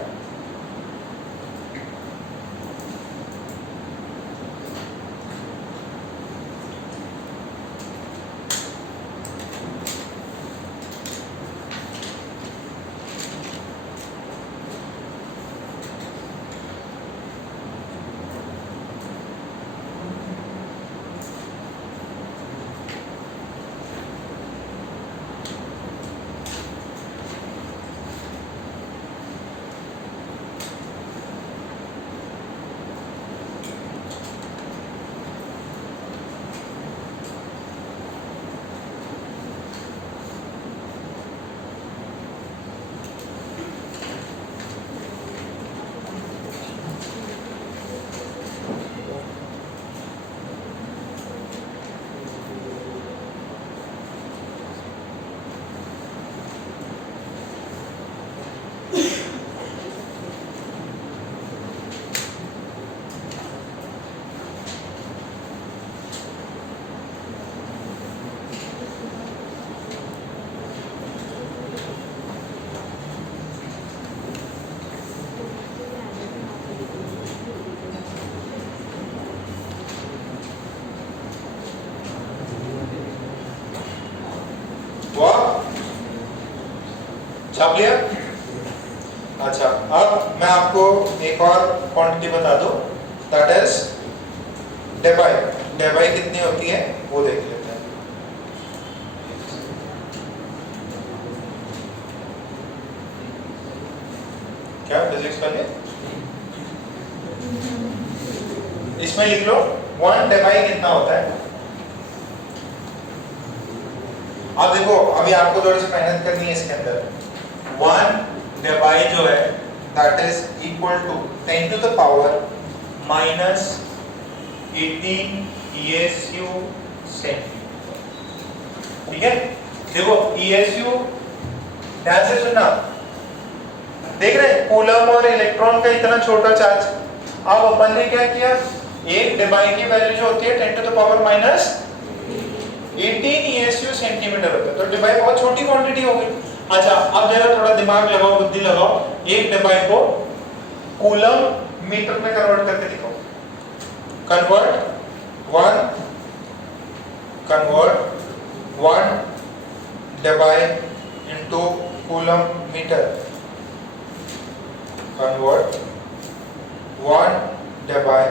छाप लिया? अच्छा, अब मैं आपको एक और क्वांटिटी बता दूं, दैट इज डेबाई। डेबाई कितनी होती है वो देख लेते हैं। क्या फिजिक्स वाले? इसमें लिख लो 1 डेबाई कितना होता है। अब देखो, अभी आपको थोड़ी सी मेहनत करनी है इसके अंदर। 1 डेबाई जो है that is equal to 10 to the power minus 18 ESU centimetre. ठीक है, देखो ESU ध्यान से सुनना, देख रहे हैं कूलम और इलेक्ट्रॉन का इतना छोटा चार्ज। अब अपन ने क्या किया, एक डेबाई की वैल्यू जो होती है 10 to the power minus 18 ESU centimetre होता है, तो डेबाई बहुत छोटी क्वांटिटी हो गई। अच्छा, अब जरा थोड़ा दिमाग लगाओ, बुद्धि लगाओ, एक डेबाई को कूलम मीटर में कन्वर्ट करके दिखाओ। Convert 1 debye into coulomb metre. Convert 1 debye,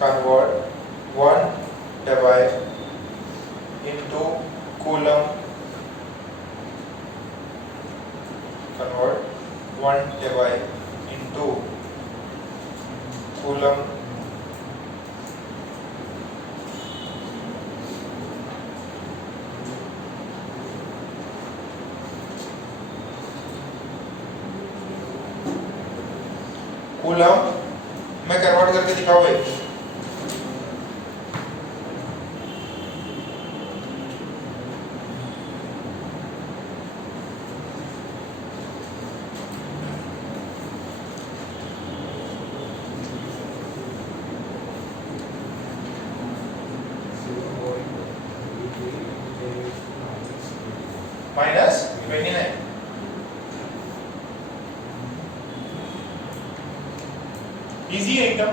convert 1 debye into coulomb, convert 1 debye into coulomb. Coulomb में कन्वर्ट करके दिखाओ भाई। माइनस 29। इजी है एकदम।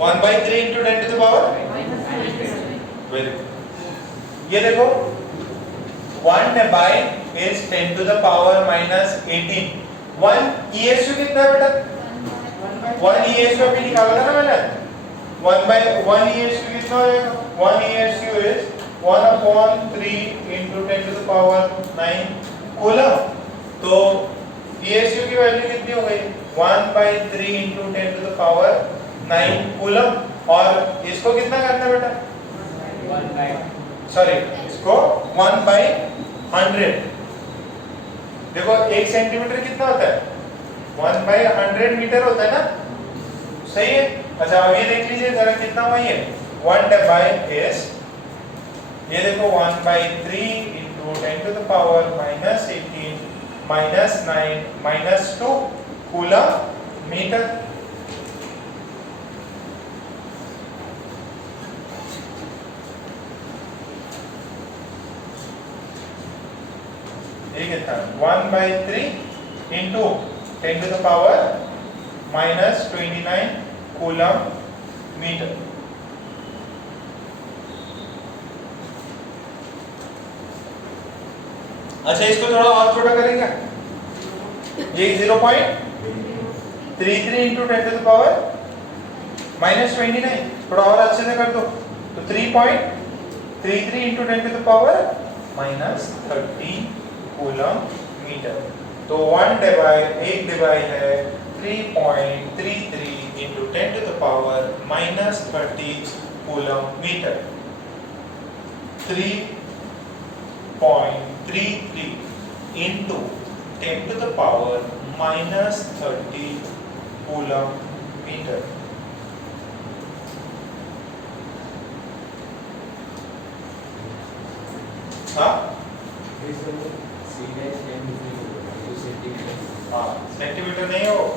1/3 into 10 to the power, very good. ये देखो 1 debye is 10 to the power minus 18। 1 ESU कितना है बेटा? 1 ESU अभी निकाला था ना मैंने। 1 ESU कितना है? 1 ESU is 1/3 into 10 to the power 9 coulomb. तो ESU की वैल्यू कितनी हो गई? 1/3 into 10 to the power 9 coulomb. और इसको कितना करना है बेटा? सॉरी, इसको 1/100। देखो 1 सेंटीमीटर कितना होता है? 1/100 मीटर होता है ना, सही है। अच्छा, अब ये देख लीजिए जरा कितना हुआ ये 1 डेबाई इज, ये देखो 1/3 into 10 to the power minus 18 minus 9 minus 2 coulomb metre. ये कितना? 1/3 into 10 to the power minus 29 coulomb metre. अच्छा, इसको थोड़ा और छोटा करेंगे। ये 0.33 into 10 to the power minus 29, थोड़ा और अच्छे से कर दो। तो 3.33 into 10 to the power minus 30 coulomb metre. तो 1 डेबाई, एक डेबाई है 3.33 into 10 to the power minus 30 coulomb metre. 3.33 into 10 to the power minus 30 coulomb meter. हाँ, सेंटीमीटर नहीं हो,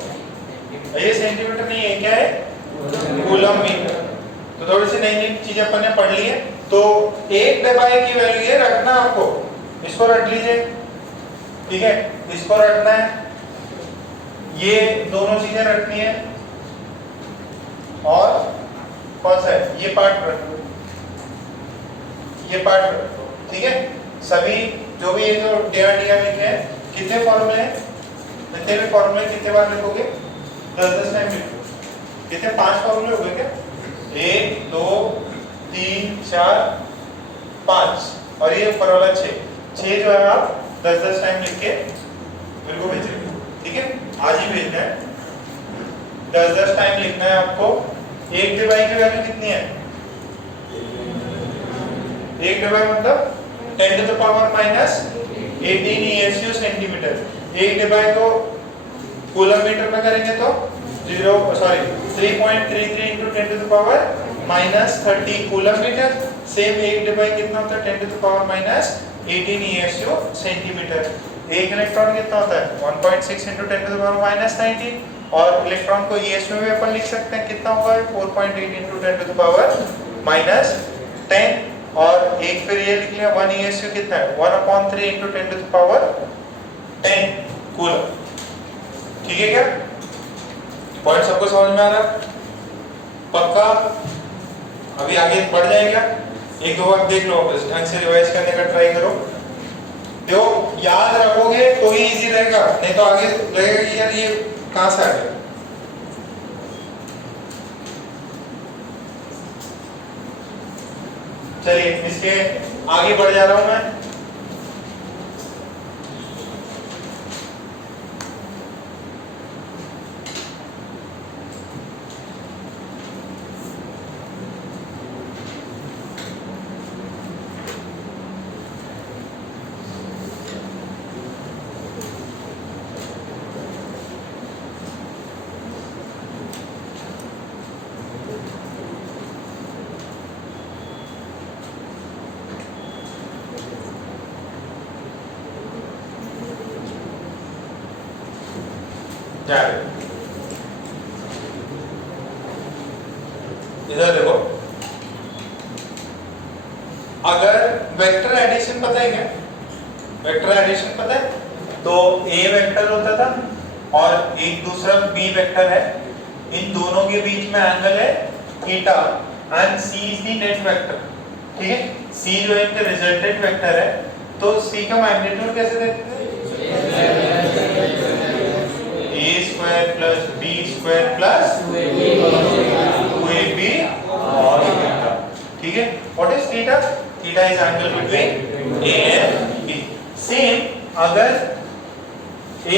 ये सेंटीमीटर नहीं है, क्या है? Coulomb metre. तो थोड़ी सी नई नई चीजें अपन ने पढ़ ली है। तो एक डेबाई की वैल्यू ये रखना आपको, इसको रख लीजिए, ठीक है, इसको रखना है, ये दोनों चीजें रखनी है, और कौन सा है ये पार्ट रख लो, ये पार्ट रख लो, ठीक है। सभी जो भी ये जो डेयर लिखे हैं, कितने फॉर्मूले हैं, जितने भी फॉर्मूले कितने बार लिखोगे, 10-10 टाइम लिखोगे। कितने 5 फॉर्मूले हो गए क्या, 1 2 3 4 5 और ये ऊपर वाला 6 जो है आप 10-10 टाइम लिख के मेरे को भेजेंगे, ठीक है। आज ही भेजना है, 10-10 टाइम लिखना है आपको। एक डिवाई की वैल्यू कितनी है, एक डिवाई मतलब 10 to the power minus 18 ESU centimetre. एक डिवाई को कूलम मीटर में करेंगे तो 3.33 into 10 to the power minus 30 coulomb metre. Same एक डिवाई कितना होता है, 10 to the power minus 18 ESU centimetre. एक इलेक्ट्रॉन कितना होता है, 1.6 into 10 to the power minus 19 और इलेक्ट्रॉन को ESU में अपन लिख सकते हैं, कितना होगा 4.8 into 10 to the power minus 10 और एक फिर ये लिख लिया 1 ESU कितना है, 1/3 into 10 to the power 10 coulomb. ठीक है क्या, पॉइंट सबको समझ में आ रहा है पक्का। अभी आगे बढ़ जाएगा, एक दो बार देख लो, वापस ढंग से रिवाइज करने का ट्राई करो। देखो याद रखोगे तो ही इजी रहेगा, नहीं तो आगे लगेगा कि यार ये कहां से आ गया। चलिए इसके आगे बढ़ जा रहा हूं मैं। इधर देखो, अगर वेक्टर एडिशन पता है क्या, वेक्टर एडिशन पता है, तो ए वेक्टर होता था और एक दूसरा बी वेक्टर है, इन दोनों के बीच में एंगल है theta and C is the net vector. ठीक है, सी जो है इनका रिजल्टेंट वेक्टर है, तो सी का मैग्नीट्यूड कैसे देखते हैं, a square plus b square plus 2ab cos theta। ठीक है, what is theta? Theta is angle between a and b। Same अगर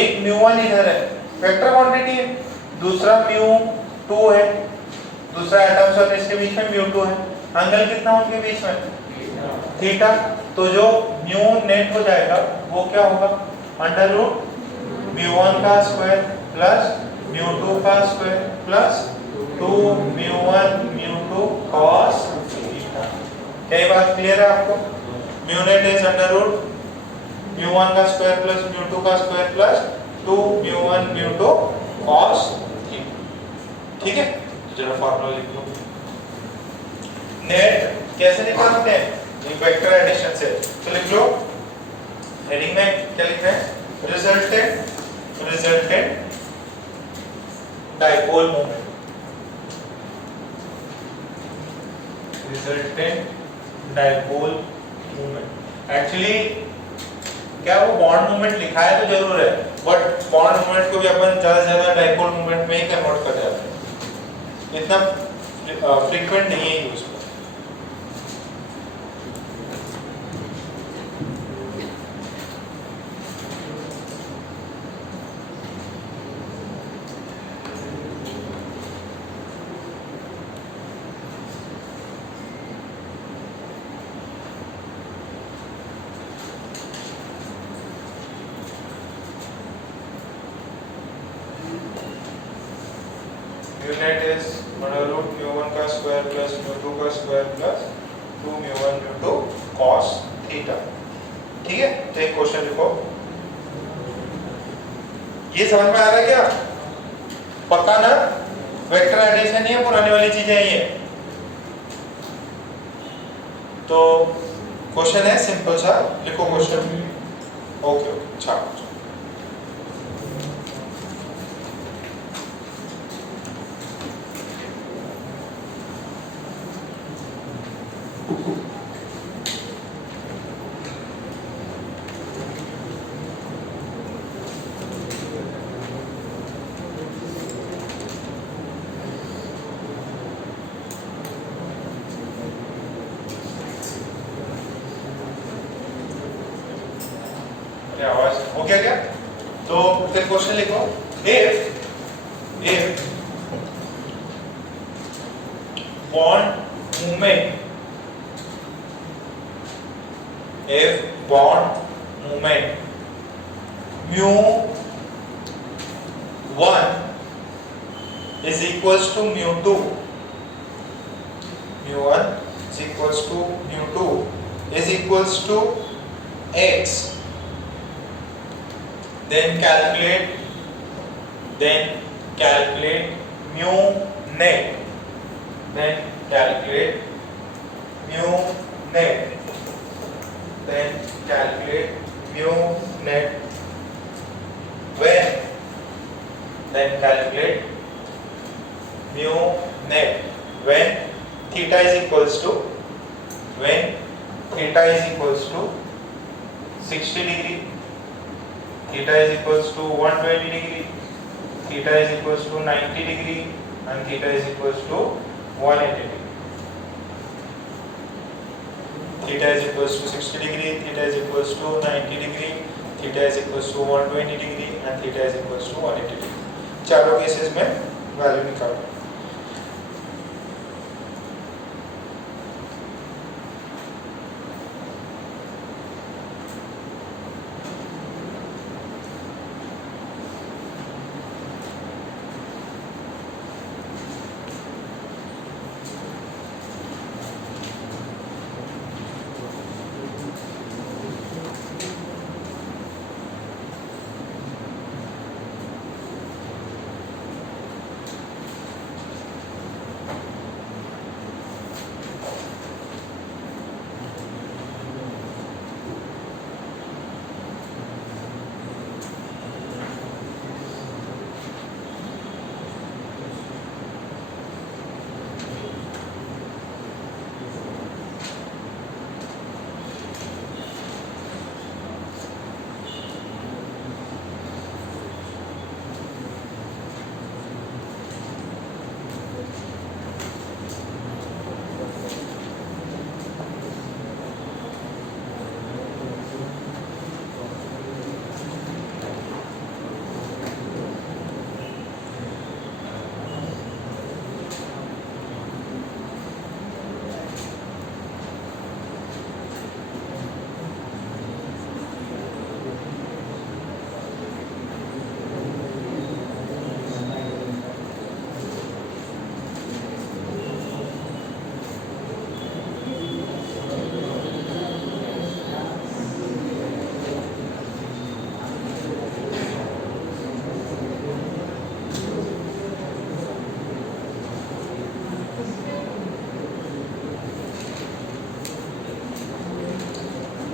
एक μ1 इधर है, वेक्टर क्वांटिटी है, दूसरा μ2 है, दूसरा एटम्स और इसके बीच में μ2 है, एंगल कितना उनके बीच में थीटा, तो जो म्यू नेट हो जाएगा वो क्या होगा, अंडर रूट μ1 का स्क्वायर प्लस μ2 का स्क्वायर प्लस 2μ1 μ2 cos थीटा। क्या ये बात क्लियर है आपको? Mu net is under root μ1 का स्क्वायर प्लस μ2 का स्क्वायर प्लस 2μ1 μ2 cos थीटा। ठीक है, तो जरा फार्मूला लिख लो। नेट कैसे निकालते हैं, वेक्टर एडिशन से, तो लिख लो, हेडिंग में क्या लिख रहे हैं, resultant dipole moment, resultant dipole moment. Actually क्या वो बॉन्ड मोमेंट लिखा है तो जरूर है, बट बॉन्ड मोमेंट को भी अपन ज्यादा से ज्यादा डाइपोल मोमेंट में ही कन्वर्ट कर जाते हैं, इतना फ्रीक्वेंट नहीं है use. Net is under root μ1 का स्क्वायर प्लस μ2 का स्क्वायर प्लस 2μ1 μ2 cos थीटा। ठीक है, तो एक क्वेश्चन लिखो, ये समझ में आ रहा है क्या, पक्का ना, वेक्टर एडिशन ही है, पुराने वाली चीजें ही है। तो क्वेश्चन है सिंपल सा, लिखो क्वेश्चन। ओके अच्छा, ओके क्या? तो फिर क्वेश्चन लिखो, if bond movement, if bond movement mu 1 is equals to mu 2, mu 1 is equals to mu 2 is equals to x, then calculate mu net, then calculate mu net, then calculate mu net when, then calculate mu net when theta is equals to, when theta is equals to 60 degree, theta is equals to 120 degree, theta is equals to 90 degree, and theta is equals to 180 degree. Theta is equals to 60 degree, theta is equals to 90 degree, theta is equals to 120 degree, and theta is equals to 180 degree. चारों cases में value निकालो.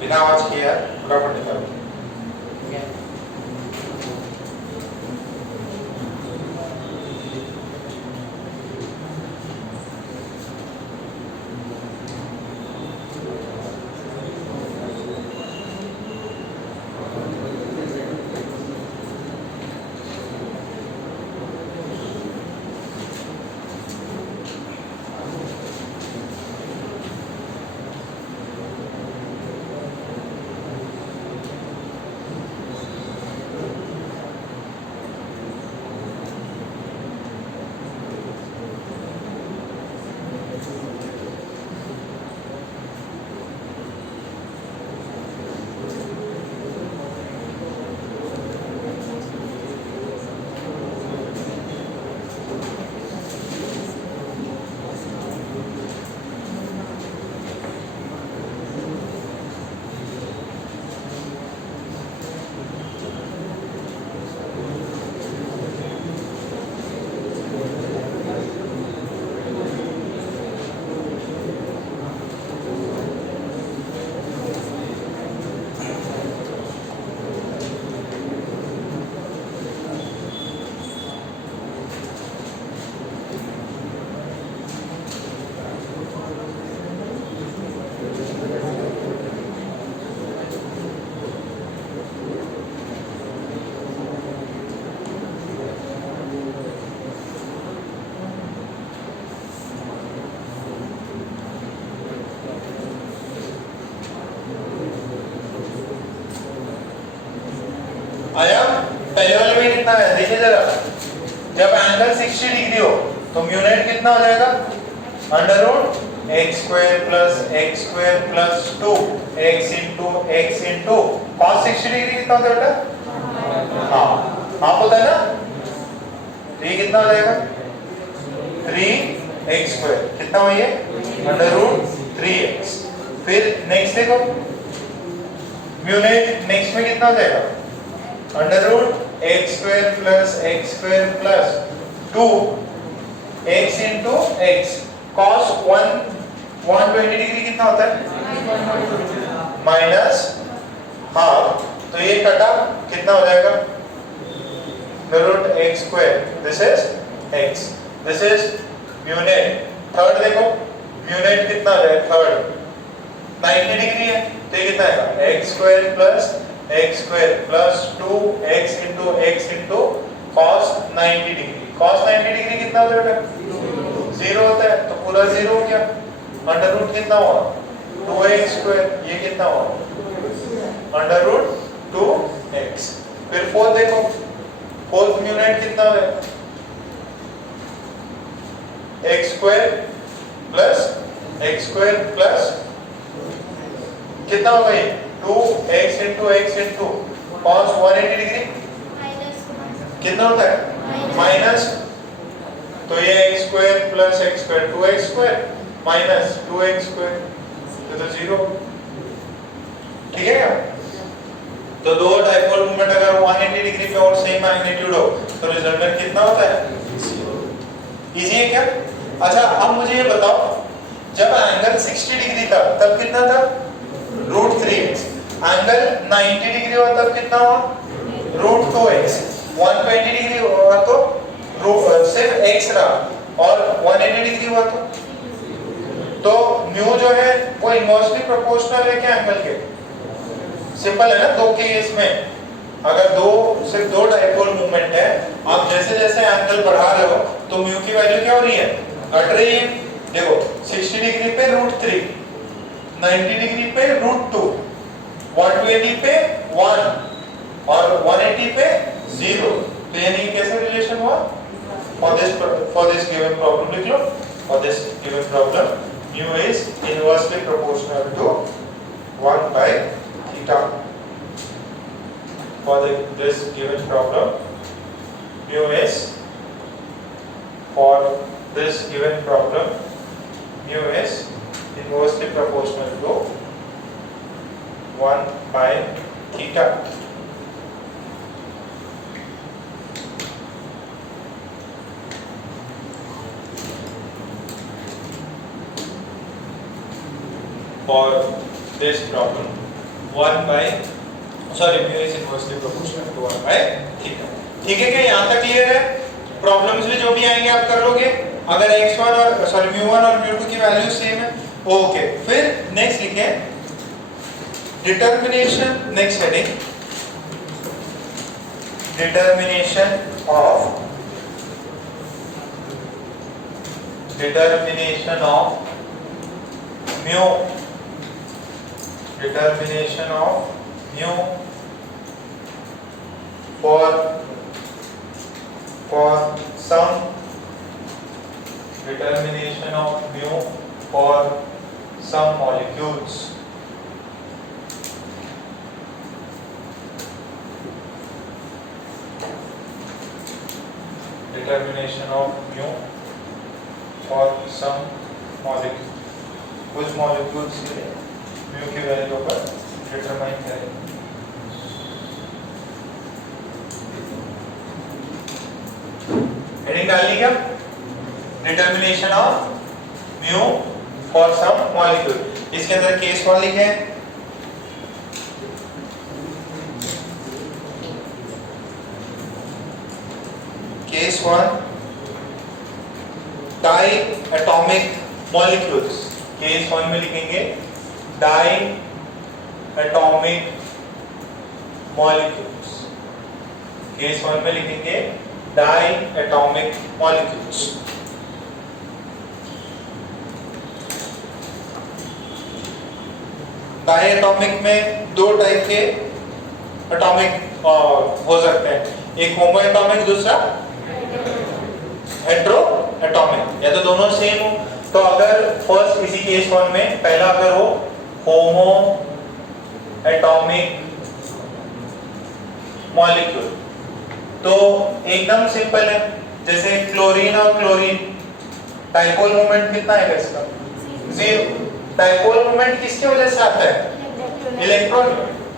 बिना आवाज किए यार फटाफट निकालो. आया? पहले वाले में कितना है देखिए जरा, जब एंगल 60 डिग्री हो तो म्यू नेट कितना हो जाएगा? Under root x square plus 2 x into cos 60 degree कितना होता है बेटा? हाँ होता है ना, तो ये कितना हो जाएगा? 3x स्क्वायर कितना हुआ ये? Under root 3x। फिर नेक्स्ट देखो म्यू नेट नेक्स्ट में कितना हो जाएगा? Under root x square plus 2 x into x cos 120 degree कितना होता है? माइनस हाफ, तो ये कटा कितना हो जाएगा? Root x square, this is x, this is mu net. Third देखो म्यू नेट कितना हो जाएगा? थर्ड 90 डिग्री है तो ये कितना आएगा? X square plus 2 x into cos 90 degree. Cos 90 degree कितना होता है बेटा? 0 होता है, तो पूरा 0 हो गया। अंडर रूट कितना हुआ? 2x स्क्वायर, ये कितना हुआ? Under root 2x। फिर फोर्थ देखो, फोर्थ म्यू नेट कितना है? एक्स स्क्वायर प्लस कितना होगा ये? 2x इंटू कॉस 180 डिग्री कितना होता है? माइनस, तो ये x square plus x square 2x square minus 2x square, तो 0। ठीक है क्या? तो दो डाइपोल मूवमेंट अगर 180 डिग्री पे और सेम मैग्नीट्यूड हो तो रिजल्टेंट कितना होता है? इजी है क्या? अच्छा अब मुझे ये बताओ, जब एंगल 60 डिग्री था तब कितना था? Root 3x। एंगल 90 डिग्री हुआ तब कितना हुआ? Root 2x। 120 डिग्री हुआ तो सिर्फ x रहा, और 180 डिग्री हुआ तो म्यू जो है वो इनवर्सली प्रोपोर्शनल है क्या एंगल के? सिंपल है ना, दो केस में अगर सिर्फ दो डाइपोल मूवमेंट है, आप जैसे जैसे एंगल बढ़ा रहे हो तो म्यू की वैल्यू क्या हो रही है? घट रही है। देखो 60 डिग्री पे रूट 3, 90 डिग्री पे रूट 2, 120 पे 1 और 180 पे 0। तो यानी कैसे रिलेशन हुआ? फॉर दिस गिवन प्रॉब्लम लिख लो, for this given problem mu is inversely proportional to 1 by theta. For this given problem, mu is inversely proportional to 1 by theta. For this problem, mu is inversely proportional to 1 by theta. ठीक है क्या? यहाँ तक clear है? Problems में जो भी आएंगे आप कर लोगे अगर x1 और mu1 और mu2 की वैल्यू सेम है। ओके, फिर नेक्स्ट लिखे determination, next heading determination of mu, determination of mu for some determination of mu for some molecules. Determination of mu for some molecule, कुछ molecules के mu की value पर determine करें। Heading डालनी क्या? Determination of mu for some molecule. इसके अंदर case 1 लिखे हैं, case 1 diatomic molecules. Case 1 में लिखेंगे डाई एटॉमिक मॉलिक्यूल्स। केस 1 में लिखेंगे diatomic molecules. Diatomic में दो टाइप के एटॉमिक हो सकते हैं, एक होमो एटॉमिक, दूसरा हेट्रो एटॉमिक, या तो दोनों सेम हो। तो अगर फर्स्ट इसी केस वन में पहला अगर हो होमो एटॉमिक मॉलिक्यूल तो एकदम सिंपल है, जैसे क्लोरीन और क्लोरीन, डाइपोल मोमेंट कितना है इसका? जीरो। डाइपोल मोमेंट किसकी वजह से आता है? इलेक्ट्रॉन।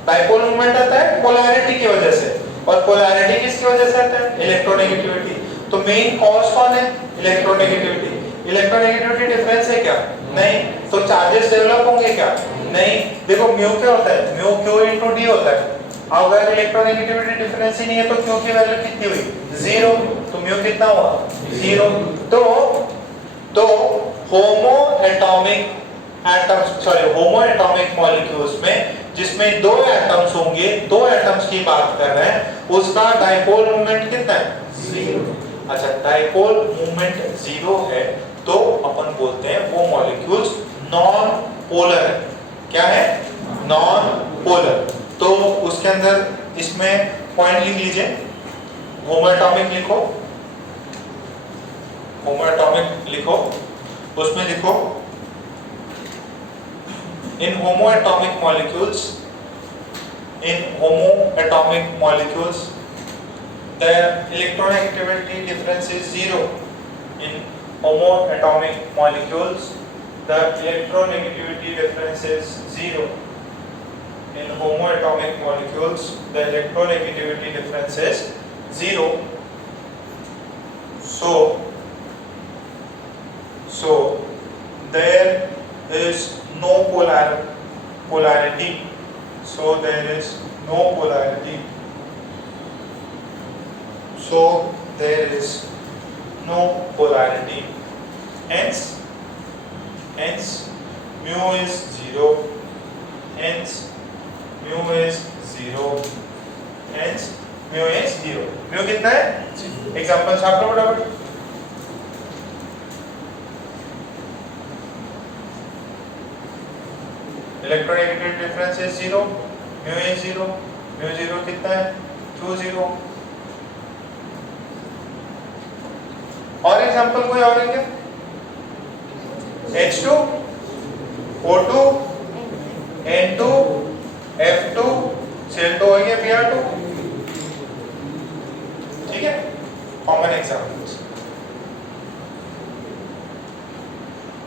डाइपोल मोमेंट आता है पोलैरिटी की वजह से, और पोलैरिटी किसकी वजह से आता है? इलेक्ट्रोनेगेटिविटी। तो मेन कॉज कौन है? इलेक्ट्रोनेगेटिविटी। इलेक्ट्रोनेगेटिविटी डिफरेंस है क्या? नहीं। तो चार्जेस डेवलप होंगे क्या? नहीं। देखो म्यू क्या होता है? म्यू क्यू इनटू डी होता है। अगर इलेक्ट्रोनेगेटिविटी डिफरेंस ही नहीं है तो क्यू की वैल्यू कितनी हुई? जीरो। तो म्यू कितना हुआ? जीरो। तो होमो एटॉमिक मॉलिक्यूल्स में जिसमें दो एटम्स होंगे, दो एटम्स की बात कर रहे हैं, उसका डाइपोल मोमेंट कितना है? जीरो। अच्छा, डाइपोल मोमेंट जीरो है तो अपन बोलते हैं वो मॉलिक्यूल्स नॉन पोलर है। क्या है? Non polar. तो उसके अंदर इसमें पॉइंट लिख लीजिए, होमो एटॉमिक लिखो, होमो एटॉमिक लिखो, उसमें लिखो in homo atomic molecules the electronegativity difference is zero. In homo atomic molecules the electronegativity difference is zero. In homo atomic molecules the electronegativity difference is zero. So there is no polarity. So there is no polarity. So there is no polarity. Hence mu is zero. Hence mu is zero. Hence mu is zero. mu कितना है? Example छाप लो फटाफट। Electronegativity difference is zero, mu is zero, mu zero कितना है? Q zero. और example कोई और है क्या? H2, O2, N2, F2, Cl2 हो गया Br2। ठीक है, कॉमन एग्जांपल्स।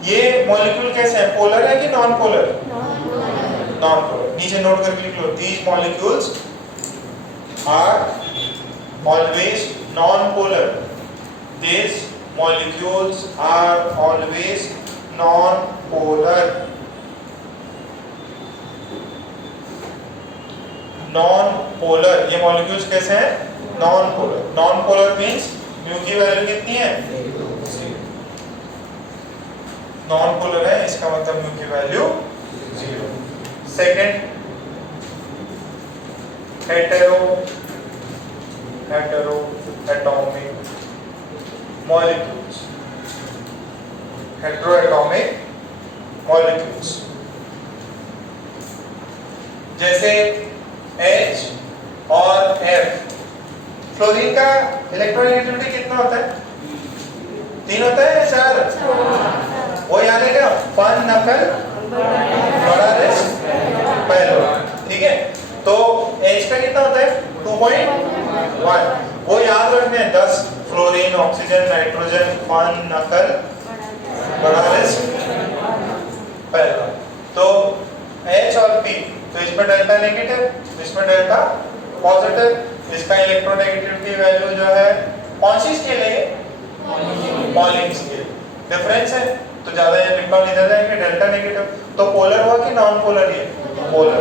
ये मॉलिक्यूल कैसे है? पोलर है कि नॉन पोलर? Non polar. नीचे नोट करके लिख लो, these molecules are always non-polar. These molecules are always non-polar. Non-polar, ये molecules कैसे हैं? Non-polar. Non-polar means mu की वैल्यू कितनी है? नॉन पोलर है, इसका मतलब म्यू की value zero. Second, hetero atomic molecules. Hetero atomic molecules जैसे H और F। फ्लोरीन का इलेक्ट्रोनेगेटिविटी कितना होता है? 3 होता है या 4? वो याद है क्या? फन नकल बड़ा रेस्ट पहला। ठीक है, तो H का कितना होता है? 2.1। वो याद रखने हैं, 10 फ्लोरीन, ऑक्सीजन, नाइट्रोजन, फन नकल बड़ा रेस्ट पहला। तो H और P, तो इसमें डेल्टा नेगेटिव, इसमें डेल्टा पॉजिटिव। इसका इलेक्ट्रोनेगेटिविटी वैल्यू जो है कौन सी स्केल है? Polling scale. डिफरेंस है तो ज्यादा इलेक्ट्रॉन इधर जाएंगे, डेल्टा नेगेटिव। तो पोलर हुआ कि नॉन पोलर? ये polar.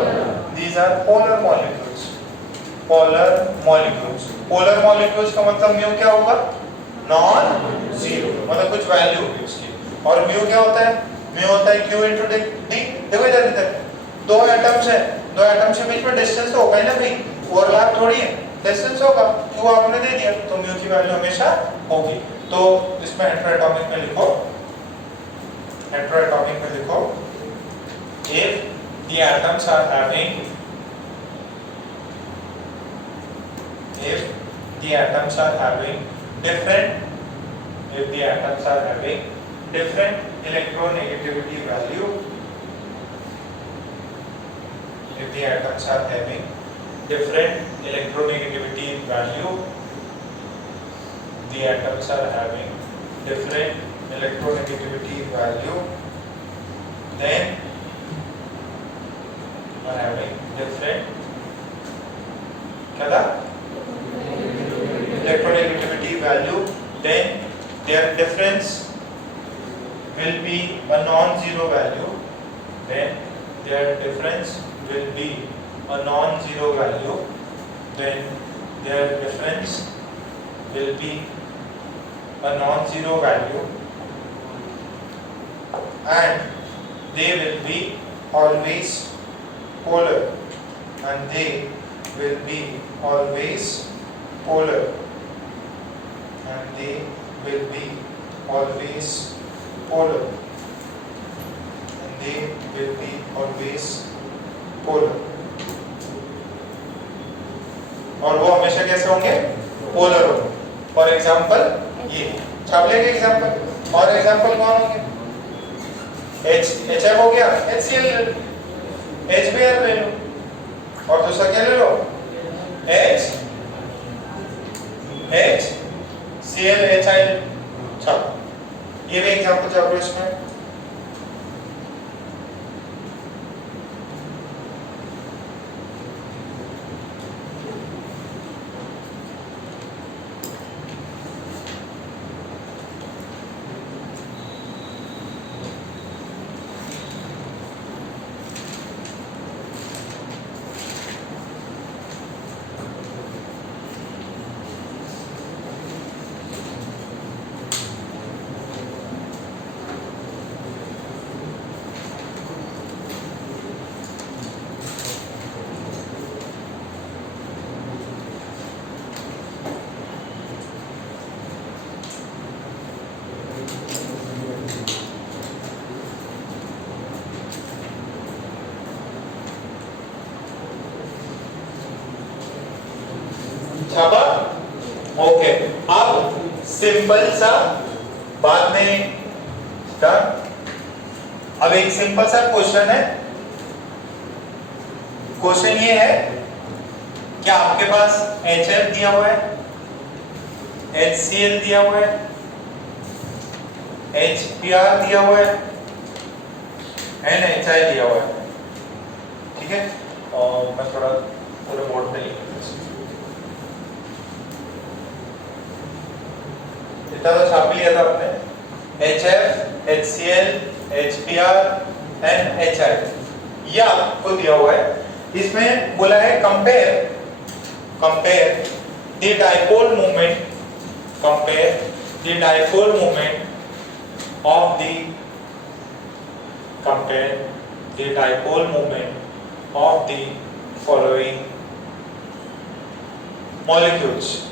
These are polar molecules. Polar molecules. Polar molecules का मतलब म्यू क्या होगा? नॉन जीरो, मतलब कुछ वैल्यू होगी उसकी। और म्यू क्या होता है? म्यू होता है Q इनटू डी। देखो इधर दो एटम्स है, दो एटम्स के बीच में डिस्टेंस तो होगा ही ना भाई, ओवरलैप थोड़ी है, डिस्टेंस होगा। Q आपने दे दिया तो म्यू की वैल्यू हमेशा होगी। तो इसमें हेटेरोएटॉमिक में लिखो, हेटेरोएटॉमिक में लिखो, if the atoms are having if the atoms are having different electronegativity value, if the atoms are having different electronegativity value, the atoms are having different electronegativity value, then are having different electronegativity value, then their difference will be a non-zero value, then their difference will be a non-zero value, then their difference will be a non-zero value, and they will be always polar, and they will be always polar, and they will be always polar, and they will be always polar. और वो हमेशा कैसे होंगे? Polar होंगे. For example ये छाप लेंगे example. और एग्जाम्पल कौन होंगे? HF हो गया, HCl ले लो, HBr ले लो, और दूसरा क्या ले लो? HCl HI. छाप. ये भी एग्जाम्पल छाप लो इसमें. छापा. ओके. अब सिंपल सा बाद में स्टार्ट. अब एक सिंपल सा क्वेश्चन है. क्वेश्चन ये है कि आपके पास HF दिया हुआ है, HCl दिया हुआ है, HBr दिया हुआ है, NHI दिया हुआ है. ठीक है. और मैं थोड़ा पूरे बोर्ड पे लिख देता हूं. इतना तो छाप लिया था आपने. HF, HCl, HBr, NHI ये आपको दिया हुआ है. इसमें बोला है compare the dipole moment of the following molecules.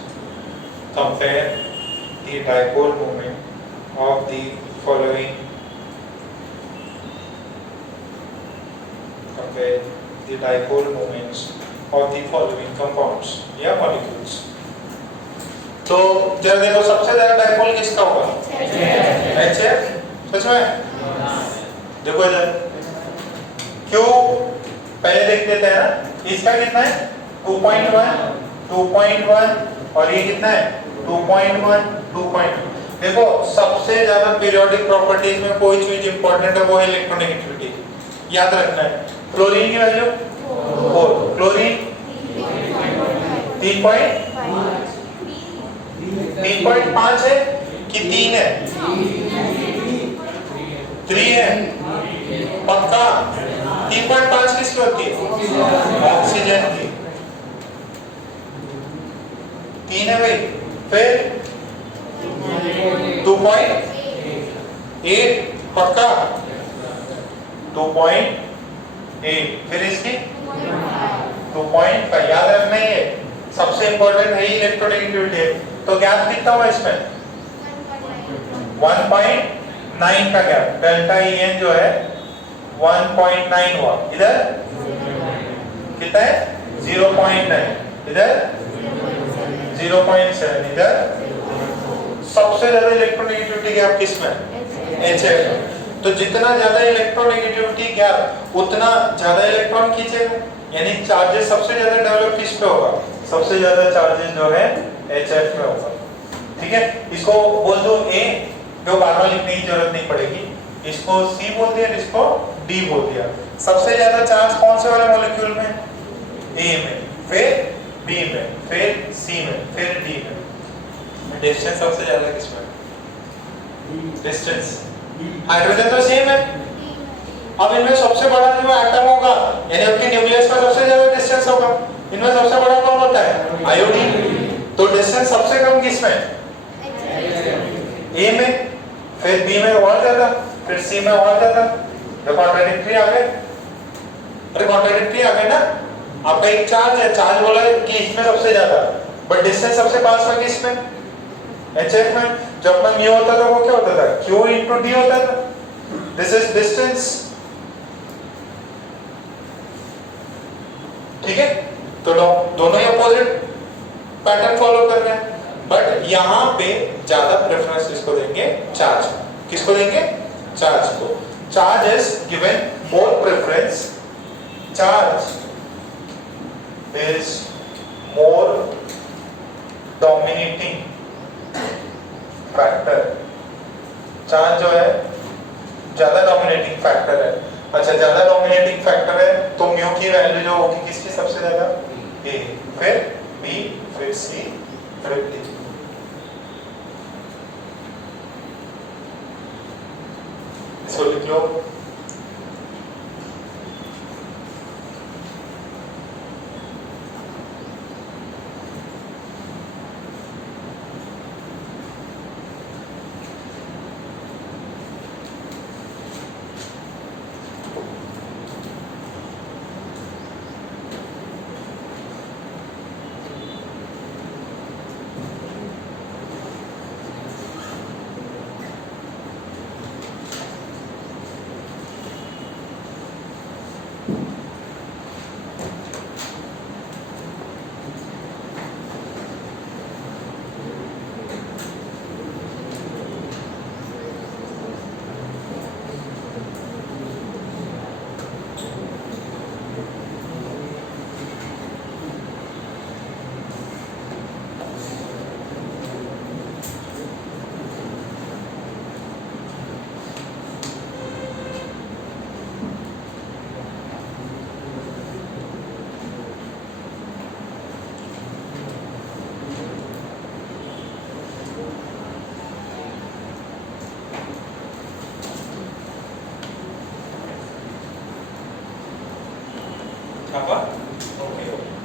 Compare the dipole moment of the following. Compare the dipole moments of the following compounds या molecules. तो जरा देखो सबसे ज्यादा डाइपोल किसका होगा? HF. सच में? देखो इधर. क्यों? पहले देख लेते हैं ना. इसका कितना है? 2.1 और ये कितना है? 2.1. देखो सबसे ज्यादा पीरियोडिक प्रॉपर्टीज में कोई चीज इंपॉर्टेंट है वो है इलेक्ट्रोनेगेटिविटी. याद रखना है. क्लोरीन की वैल्यू 4. क्लोरीन 3.5 है कि 3 है? 3 है पक्का. 3.5 किसकी होती है? ऑक्सीजन की. 3 है भाई. फिर 2.8 पक्का. 2.8. फिर इसकी 2.5. याद रखना है सबसे इंपॉर्टेंट है इलेक्ट्रोनेगेटिविटी. तो गैप कितना हुआ इसमें? 1.9 का गैप. डेल्टा EN जो है 1.9 हुआ. इधर कितना है? 0.9. इधर 0.7 इधर। सबसे ज्यादा इलेक्ट्रोनेगेटिविटी गैप किसमें? HF। तो जितना ज्यादा इलेक्ट्रोनेगेटिविटी गैप उतना ज्यादा इलेक्ट्रॉन खींचेगा, यानी चार्जेस सबसे ज्यादा डेवलप किस पे होगा? सबसे ज्यादा चार्जेस जो है HF में होगा। ठीक है, इसको बोल दो A, जो बार बार लिखने की जरूरत नहीं पड़ेगी। इसको C बोल दिया, इसको D बोल दिया। सबसे ज्यादा चार्ज कौन से वाले मॉलिक्यूल में? A में, फिर B में, फिर C में, फिर D में। डिस्टेंस सबसे ज्यादा किसमें? डिस्टेंस। हाइड्रोजन तो सेम है। अब इनमें सबसे बड़ा जो एटम होगा, यानी उनके न्यूक्लियस का सबसे ज्यादा डिस्टेंस होगा। इनमें सबसे बड़ा कौन होता है? आयोडीन। तो डिस्टेंस सबसे कम किसमें? A में, फिर B में और ज्यादा, फिर C में और ज्यादा। तो कॉन्ट्राडिक्टरी आ गए। अरे कॉन्ट्राडिक्टरी आ गए ना। आपका एक चार्ज है, चार्ज बोला कि इसमें सबसे ज्यादा, बट डिस्टेंस सबसे पास में किसमें? HF में। जब अपना म्यू होता था वो क्या होता था? Q into D होता था। This is distance. ठीक है, तो दोनों ही अपोजिट पैटर्न फॉलो कर रहे हैं, बट यहां पे ज्यादा प्रेफरेंस किसको देंगे? चार्ज। किसको देंगे? चार्ज को। Charge is given more preference. Charge is more dominating factor. Charge जो है ज्यादा डोमिनेटिंग फैक्टर है। अच्छा, ज्यादा डोमिनेटिंग फैक्टर है तो म्यू की वैल्यू जो होगी किसकी सबसे ज्यादा? A, फिर B, फिर C, फिर D। इसको लिख लो।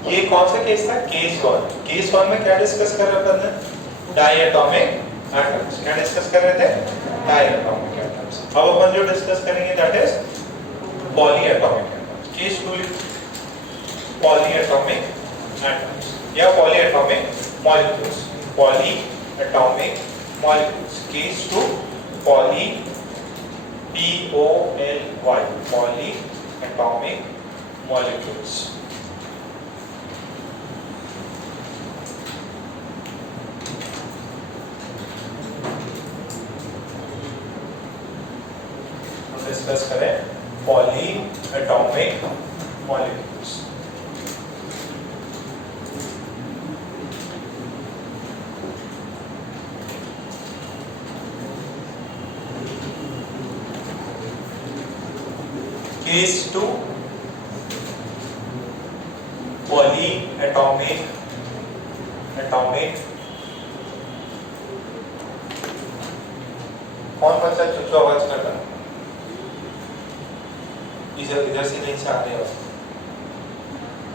ये कौन सा केस था? केस 1। केस 1 में क्या डिस्कस कर रहे थे? Diatomic atoms. क्या डिस्कस कर रहे थे? Diatomic atoms. अब अपन जो डिस्कस करेंगे that is polyatomic atoms. Case 2 polyatomic atoms या polyatomic molecules. Polyatomic molecules. Case 2 poly POLY polyatomic molecules. Discuss करें पॉलीएटॉमिक मॉलिक्यूल्स। केस 2 पॉलीएटॉमिक कौन बच्चा चुप आवाज कर रहा है? इधर से नहीं से आ रहे हो।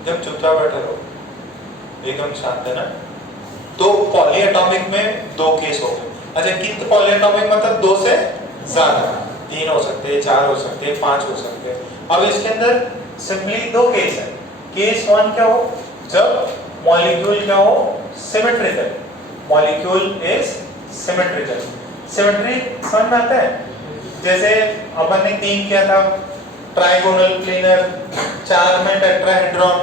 जब चुपचाप बैठे रहो, एकदम शांत है ना। तो पॉलीएटॉमिक में दो केस हो गए। अच्छा, कितने पॉलीएटॉमिक मतलब दो से ज्यादा, 3 हो सकते हैं, 4 हो सकते हैं, 5 हो सकते हैं। अब इसके अंदर सिंपली दो केस है। केस 1 क्या हो? जब मॉलिक्यूल क्या हो? Symmetrical. Molecule is symmetrical. Symmetry समझ में आता है? जैसे अपन ने 3 किया था, ट्राइगोनल, प्लेनर, 4 में टेट्राहेड्रॉन।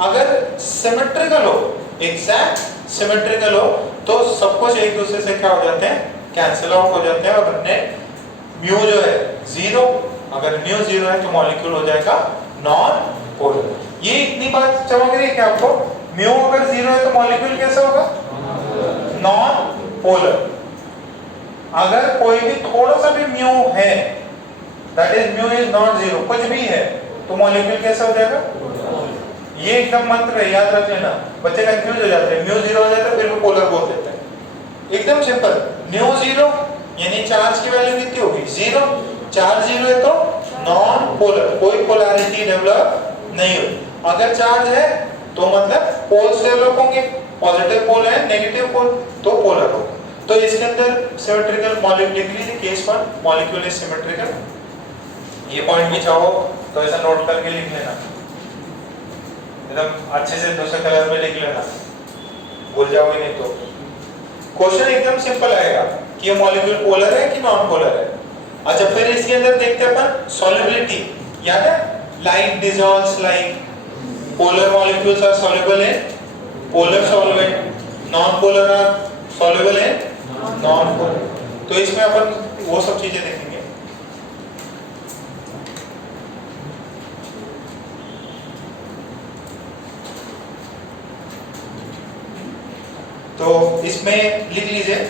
अगर सिमेट्रिकल हो, एग्जैक्ट सिमेट्रिकल हो तो सब कुछ एक दूसरे से क्या हो जाते हैं, कैंसिल आउट हो जाते हैं और अपने म्यू जो है जीरो, अगर म्यू जीरो है तो मॉलिक्यूल हो जाएगा नॉन पोलर। ये इतनी बात समझ रही है क्या आपको? म्यू अगर जीरो है तो मॉलिक्यूल कैसा होगा? Non polar. अगर कोई भी थोड़ा सा भी म्यू है, that is mu is not zero, कुछ भी है, तो मॉलिक्यूल कैसा हो जाएगा? ये एकदम मंत्र है, याद रख लेना। बच्चे कंफ्यूज हो जाते हैं, म्यू जीरो हो जाता है फिर वो पोलर बोल देते हैं। एकदम सिंपल, म्यू जीरो यानी चार्ज की वैल्यू कितनी होगी? जीरो। चार्ज जीरो है तो नॉन पोलर, कोई पोलैरिटी डेवलप नहीं होगी। अगर चार्ज है तो मतलब पोल्स डेवलप होंगे, पॉजिटिव पोल है नेगेटिव पोल, तो पोलर होगा। तो इसके अंदर सिमेट्रिकल मॉलिक्यूल लिख लीजिए, केस 1 मॉलिक्यूल इज सिमेट्रिकल। ये पॉइंट भी चाहो तो ऐसा नोट करके लिख लेना, एकदम अच्छे से दूसरे कलर में लिख लेना, भूल जाओगे नहीं तो। क्वेश्चन एकदम सिंपल आएगा कि ये मॉलिक्यूल पोलर है कि नॉन पोलर है। अच्छा, फिर इसके अंदर देखते हैं अपन सॉल्युबिलिटी। याद है, like dissolves like, polar molecules are soluble in polar solvent, non polar are soluble in non polar. तो इसमें अपन वो सब चीजें देखेंगे। तो इसमें लिख लीजिए,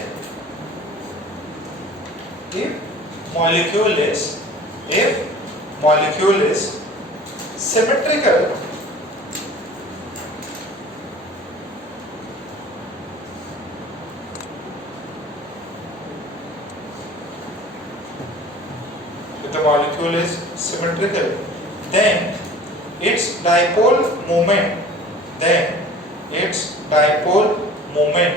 if molecule is symmetrical, if the molecule is symmetrical, then its dipole moment, then its dipole moment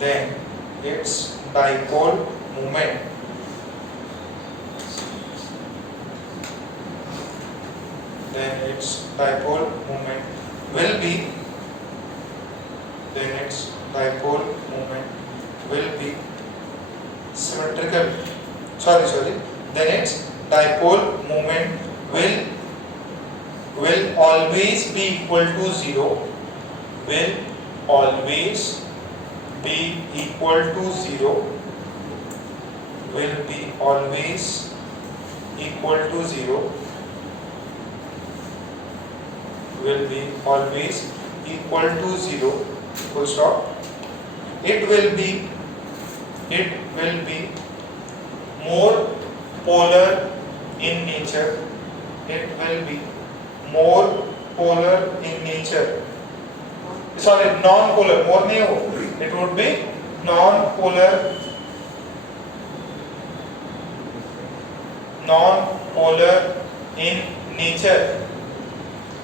then its dipole moment then its dipole moment will be then its dipole moment will be symmetrical, sorry then its dipole moment will always be equal to 0, will always be equal to 0, will be always equal to 0, will be always equal to 0, full stop. It will be more polar in nature, it will be more polar in nature, sorry non-polar, more नहीं हो, it would be non-polar in nature,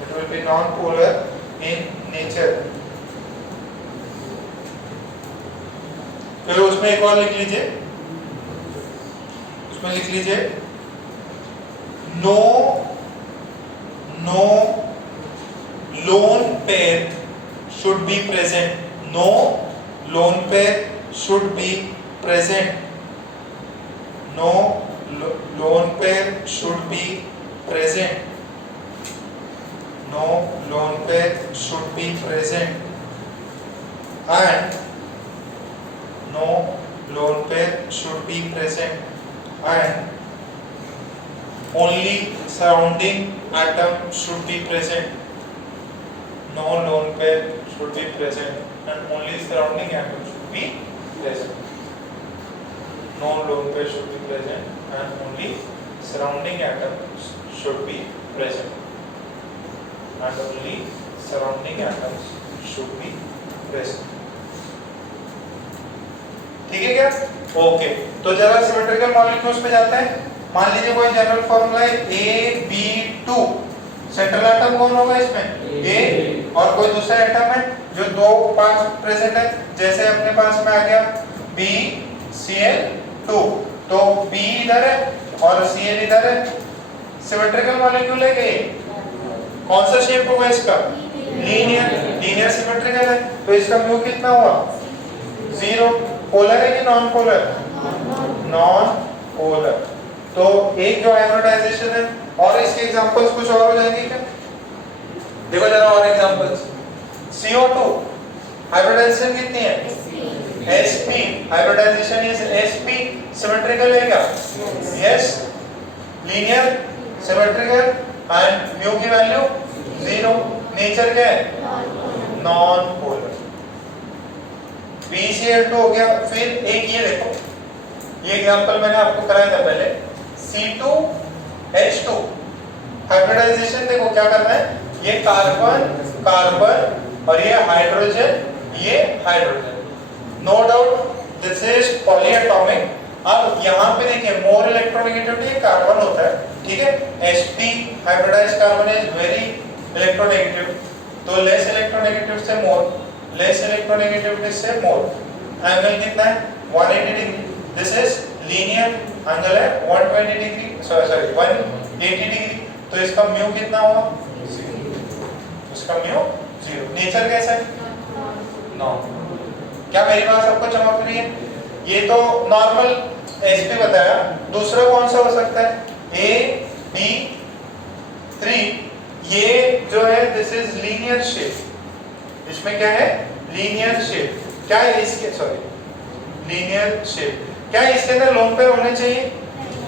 it will be non-polar in nature। फिर उसमें एक और लिख लीजिए, उसमें लिख लीजिए no lone pair should be present, no lone pair should be present, no lone pair should be present, no lone pair should be present, and no lone pair should be present, and only surrounding atom should be present, no lone pair should be present and only surrounding atom should be present, no lone pair should be present and only surrounding atom should be present and only surrounding atoms should be present। ठीक है क्या? Okay, तो जरा symmetrical molecules पे जाते हैं। मान लीजिए कोई जनरल फॉर्मूला है AB2, सेंट्रल एटम कौन होगा इसमें? A, और कोई दूसरा एटम है जो 2 5 प्रेजेंट है, जैसे अपने पास में आ गया BCl2, तो B इधर है और Cl इधर है, सिमेट्रिकल मॉलिक्यूल है कि कौन सा शेप होगा इसका? लीनियर सिमेट्रिकल है, तो इसका म्यू कितना हुआ? 0। पोलर है कि नॉन पोलर? Non polar. तो एक जो आयोनाइजेशन है, और इसके एग्जांपल्स कुछ और हो जाएंगे क्या? देखो जरा और एग्जांपल्स। CO2 हाइब्रिडाइजेशन कितनी है sp hybridisation is sp symmetrical है क्या yes linear symmetrical and mu की वैल्यू 0 नेचर क्या है नॉन पोलर BeCl2 हो गया फिर एक ये देखो ये एग्जांपल मैंने आपको कराया था पहले C2H2 हाइब्रिडाइजेशन देखो क्या करना है ये कार्बन कार्बन और ये hydrogen no doubt this is polyatomic अब यहाँ पे देखिए मोर इलेक्ट्रोनेगेटिविटी कार्बन होता है ठीक है sp hybridised carbon is very electronegative तो लेस इलेक्ट्रोनेगेटिव से मोर लेस इलेक्ट्रोनेगेटिविटी से मोर एंगल कितना है 180 degree this is linear angle है 120 डिग्री सॉरी 180 डिग्री तो इसका म्यू कितना होगा 0 इसका म्यू 0 नेचर कैसा है नो क्या मेरी बात सबको चमक रही है ये तो नॉर्मल sp बताया दूसरा कौन सा हो सकता है a b 3 ये जो है दिस इज लीनियर शेप इसमें क्या है लीनियर शेप क्या है इसके सॉरी लीनियर शेप क्या इसके अंदर लोन पेयर होने चाहिए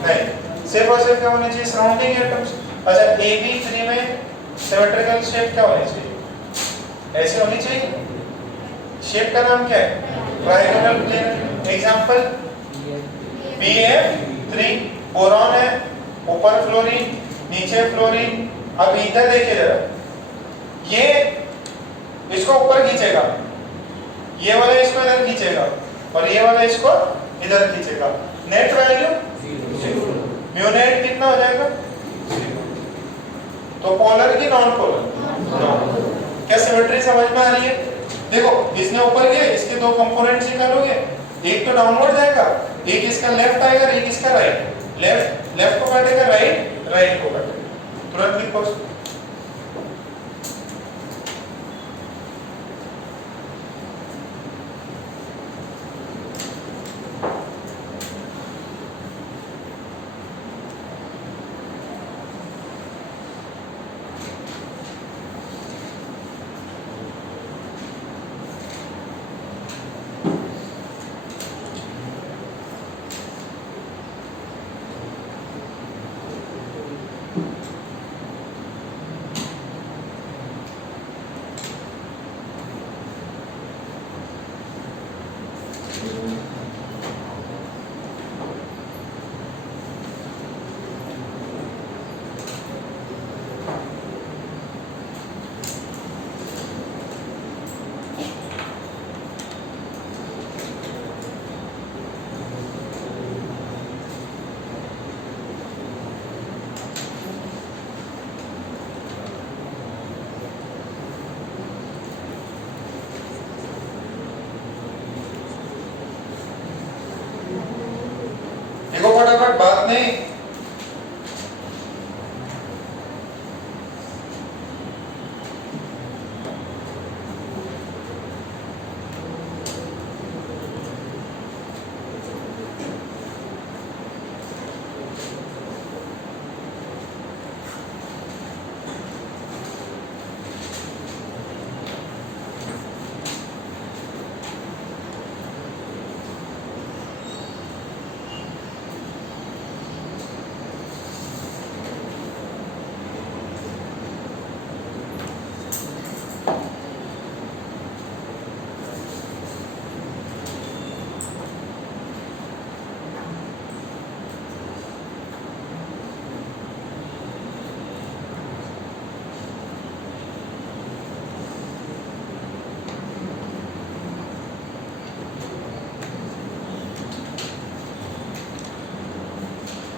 नहीं सिर्फ और सिर्फ क्या होने चाहिए सराउंडिंग एटम्स अच्छा AB3 में सिमेट्रिकल शेप क्या होनी चाहिए ऐसे होनी चाहिए शेप का नाम क्या है triangular plane example BF3 boron है ऊपर फ्लोरीन नीचे फ्लोरीन अब इधर देखिए जरा ये इसको ऊपर खींचेगा ये वाला इसको इधर खींचेगा और ये वाला इसको इधर खींचेगा नेट वैल्यू 0 म्यू नेट कितना हो जाएगा 0 तो पोलर की नॉन पोलर क्या सिमेट्री समझ में आ रही है देखो इसने ऊपर किया इसके दो कंपोनेंट्स निकालोगे एक तो डाउनवर्ड जाएगा एक इसका लेफ्ट आएगा एक इसका राइट लेफ्ट को काटेगा राइट को काटेगा तुरंत लिखो फटाफट बात नहीं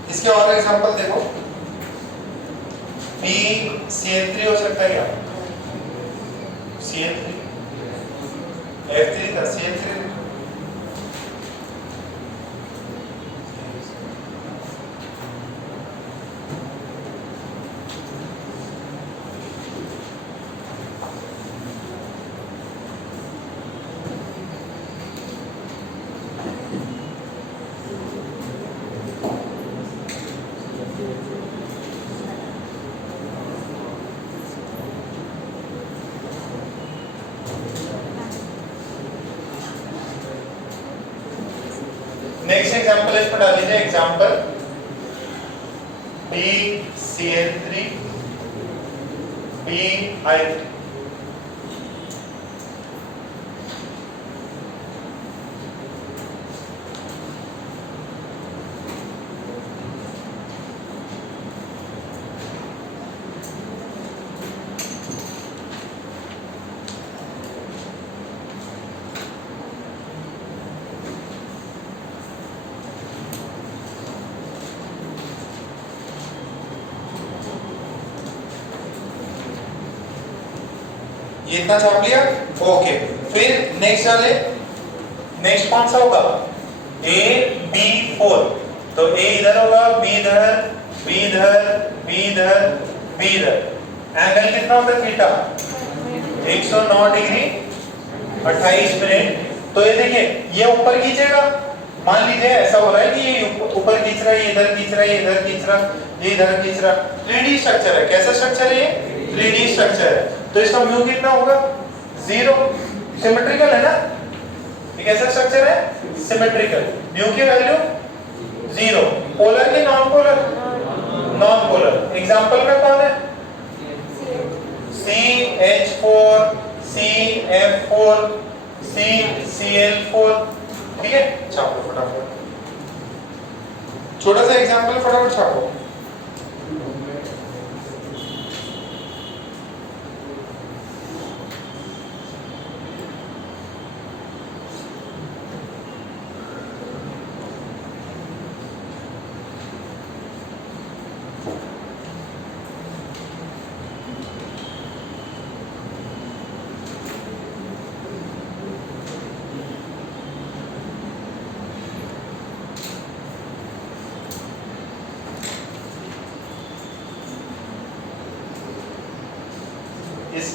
इसके और एग्जांपल देखो BCl3 हो सकता है क्या CL3 F3 था CL3 नेक्स्ट एग्जांपल इसमें डाल दीजिए, एग्जांपल BCl3 BI3। ये इतना छाप लिया, ओके। फिर नेक्स्ट डाले, नेक्स्ट कौन सा होगा, AB4। तो A इधर होगा, B इधर, B इधर, B इधर, B इधर। एंगल कितना होता है थीटा, 109 डिग्री 28 मिनट। तो ये देखिए, ये ऊपर खींचेगा, मान लीजिए ऐसा हो रहा है कि ये ऊपर खींच रहा है, ये इधर खींच रहा है, ये इधर खींच रहा है, ये इधर खींच रहा है। 3D स्ट्रक्चर है। कैसा स्ट्रक्चर है ये, 3D स्ट्रक्चर है। तो इसका म्यू कितना होगा, 0। सिमेट्रिकल है ना, ये कैसा स्ट्रक्चर है, सिमेट्रिकल। म्यू की वैल्यू 0। पोलर की non polar, non polar. Example में कौन है, CH4 CF4 CCl4। ठीक है, छापो फटाफट, छोटा सा एग्जांपल फटाफट छापो।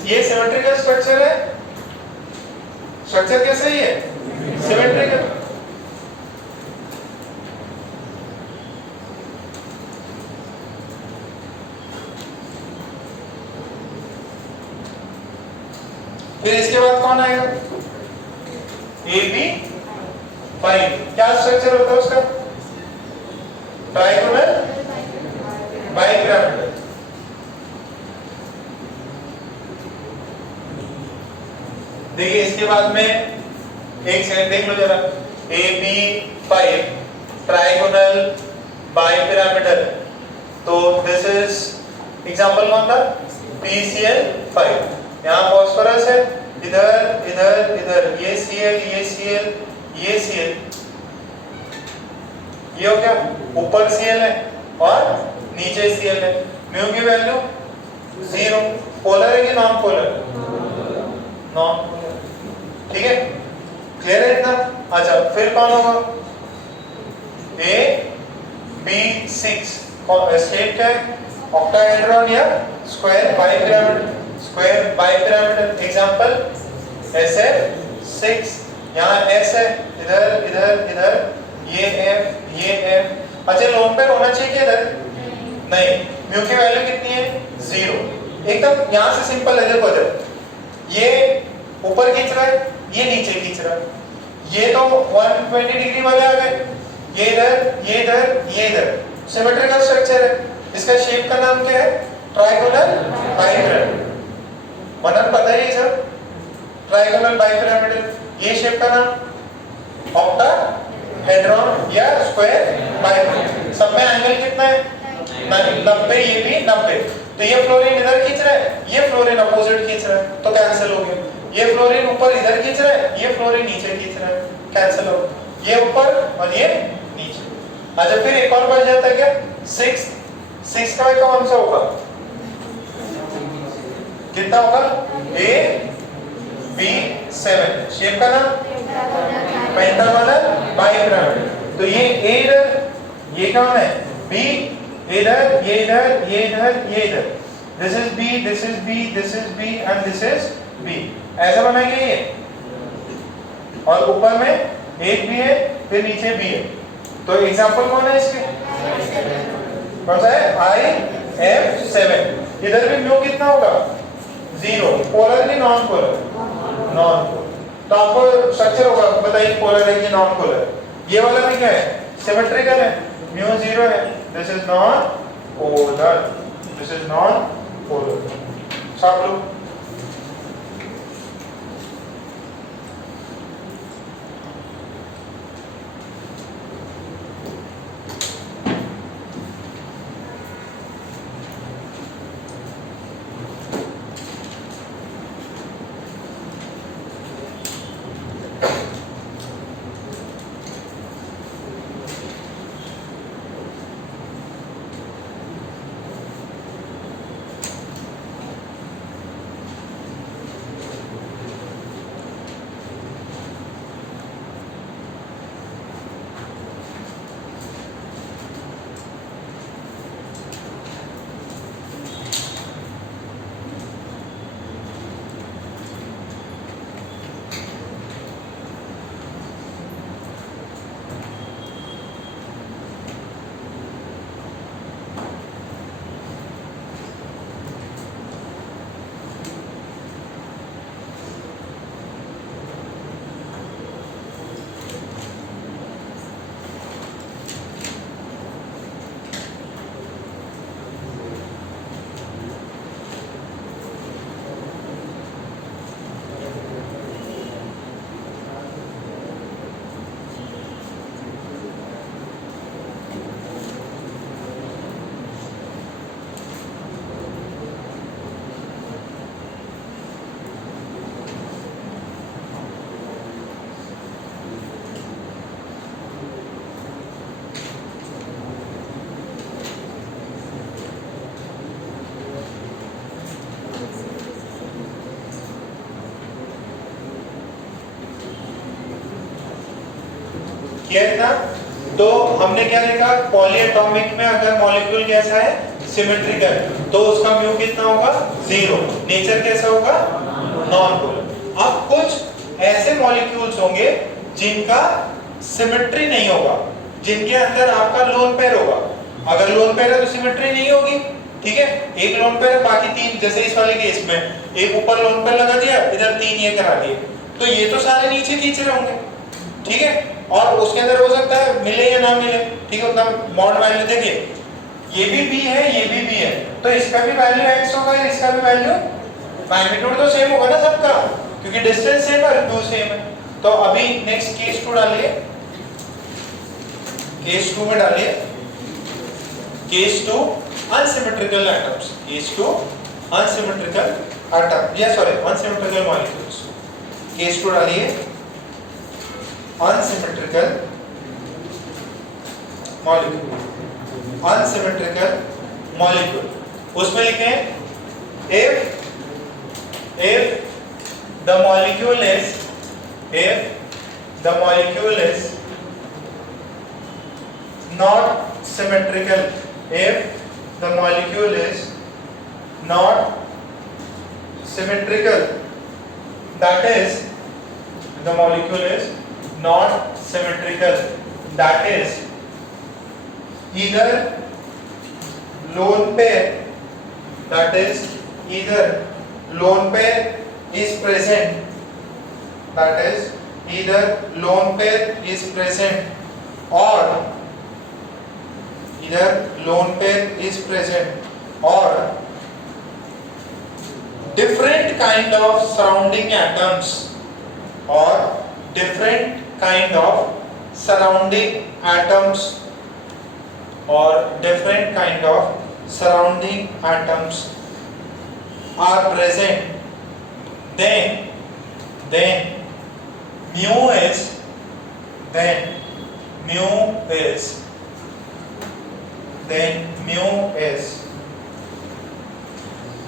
ये सिमेट्रिकल स्ट्रक्चर है। स्ट्रक्चर कैसा ही है, सिमेट्रिकल। फिर इसके बाद कौन आएगा, AB5। क्या स्ट्रक्चर होता है उसका, ट्राइगोनल बाइपिरामिडल। देखिए इसके बाद में एक सेकंड देख लो जरा, AB5 ट्राइगोनल बाइपिरामिडल। तो दिस इज एग्जांपल कौन था, PCl5। यहाँ फास्फोरस है, इधर इधर इधर, ये Cl, ये Cl, ये Cl, ये हो गया, ऊपर Cl है और नीचे Cl है। म्यू की वैल्यू 0। पोलर है कि नॉन पोलर, नॉन। ठीक है, क्लियर है इतना। अच्छा, फिर कौन होगा, AB6। शेप क्या है, ऑक्टाहेड्रॉन या square bipyramid, square bipyramidal. Example SF6। यहाँ S है, इधर इधर इधर, ये F, ये F। अच्छा, लोन पेयर होना चाहिए कि इधर नहीं। म्यू की वैल्यू कितनी है, 0। एकदम यहाँ से सिंपल है। देखो इधर, ये ऊपर खींच रहा है, ये नीचे खींच रहा है। ये तो 120 डिग्री वाले आ गए, ये इधर, ये इधर, ये इधर। सिमेट्रिकल स्ट्रक्चर है। इसका शेप का नाम क्या है, ट्राइगोनल बाइपिरामिडल। मतलब पता ही सब, ट्राइगोनल बाइपिरामिडल। ये शेप का नाम ऑक्टाहेड्रॉन या स्क्वायर बाइपिरामिडल। सब में एंगल कितना है, 90। ये भी 90। तो ये फ्लोरीन इधर खींच रहा है, ये फ्लोरीन अपोजिट खींच रहा है, तो कैंसिल हो गया। ये फ्लोरीन ऊपर इधर खींच रहा है, ये फ्लोरीन नीचे खींच रहा है, कैंसिल हो। ये ऊपर और ये नीचे। अच्छा, फिर एक और बच जाता है क्या, 6 का कौन सा होगा, कितना होगा, AB7। शेप का नाम पेंटागोनल बाइपिरामिड। तो ये A इधर, ये कौन है, B इधर, ये इधर, ये इधर, ये इधर। This is B, this is B, this is B and this is B। ऐसा बनाएंगे ये, और ऊपर में एक भी है, फिर नीचे भी है। तो एग्जांपल कौन है इसके, कौन सा है, IF7। इधर भी म्यू कितना होगा, 0। पोलर की नॉन पोलर, नॉन पोलर। तो आपको स्ट्रक्चर होगा, बताइए पोलर है कि नॉन पोलर। ये वाला भी क्या है, सिमेट्रिकल है, म्यू 0 है, this is non polar, this is non polar. सब लोग क्लियर था। तो हमने क्या देखा, पॉलीएटॉमिक में अगर मॉलिक्यूल कैसा है, सिमेट्रिकल, तो उसका म्यू कितना होगा, 0। नेचर कैसा होगा, नॉन पोलर। अब कुछ ऐसे मॉलिक्यूल्स होंगे जिनका सिमेट्री नहीं होगा, जिनके अंदर आपका लोन पेयर होगा। अगर लोन पेयर है तो सिमेट्री नहीं होगी, ठीक है। एक लोन पेयर है, बाकी 3, जैसे इस वाले केस में एक ऊपर लोन पेयर लगा दिया, इधर 3 ये करा दिए, तो ये तो सारे नीचे खींच रहे होंगे, ठीक है। और उसके अंदर हो सकता है मिले या ना मिले, ठीक है, उतना मॉड वैल्यू देखिए, ये भी b है, ये भी b है, तो इसका भी वैल्यू x होगा, इसका भी वैल्यू, मैग्नीट्यूड तो सेम होगा ना सबका, क्योंकि डिस्टेंस सेम है, q सेम है। तो अभी नेक्स्ट केस 2 डालिए, केस 2 में डालिए, case 2 unsymmetrical atoms, case 2 unsymmetrical atom, या सॉरी अनसिमेट्रिकल मॉलिक्यूल्स। केस 2 डालिए, unsymmetrical molecule, unsymmetrical molecule, उसमें लिखें if the molecule is not symmetrical, if the molecule is not symmetrical, that is the molecule is not symmetrical, that is either lone pair, that is either lone pair is present, that is either lone pair is present, or either lone pair is present, or different kind of surrounding atoms, or different kind of surrounding atoms, or different kind of surrounding atoms are present, then mu is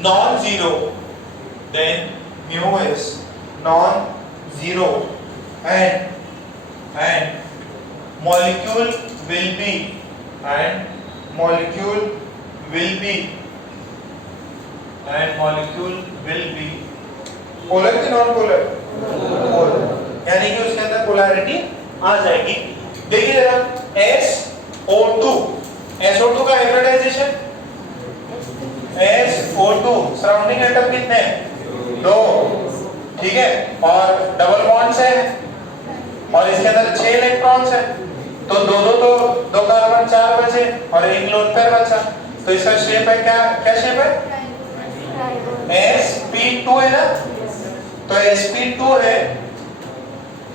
non-zero, then mu is non-zero, and molecule will be polar की non polar, polar, यानी कि उसके अंदर polarity आ जाएगी। देखिए जरा SO2 का hybridisation, SO2 surrounding atom कितने हैं, 2, ठीक है, और डबल बॉन्ड्स है, और इसके अंदर 6 इलेक्ट्रॉन्स है, दो दो तो दो कार्बन 4 बचे और एक लोन पेयर बचा, तो इसका शेप है क्या, क्या शेप है, sp2 है ना, तो sp2 है,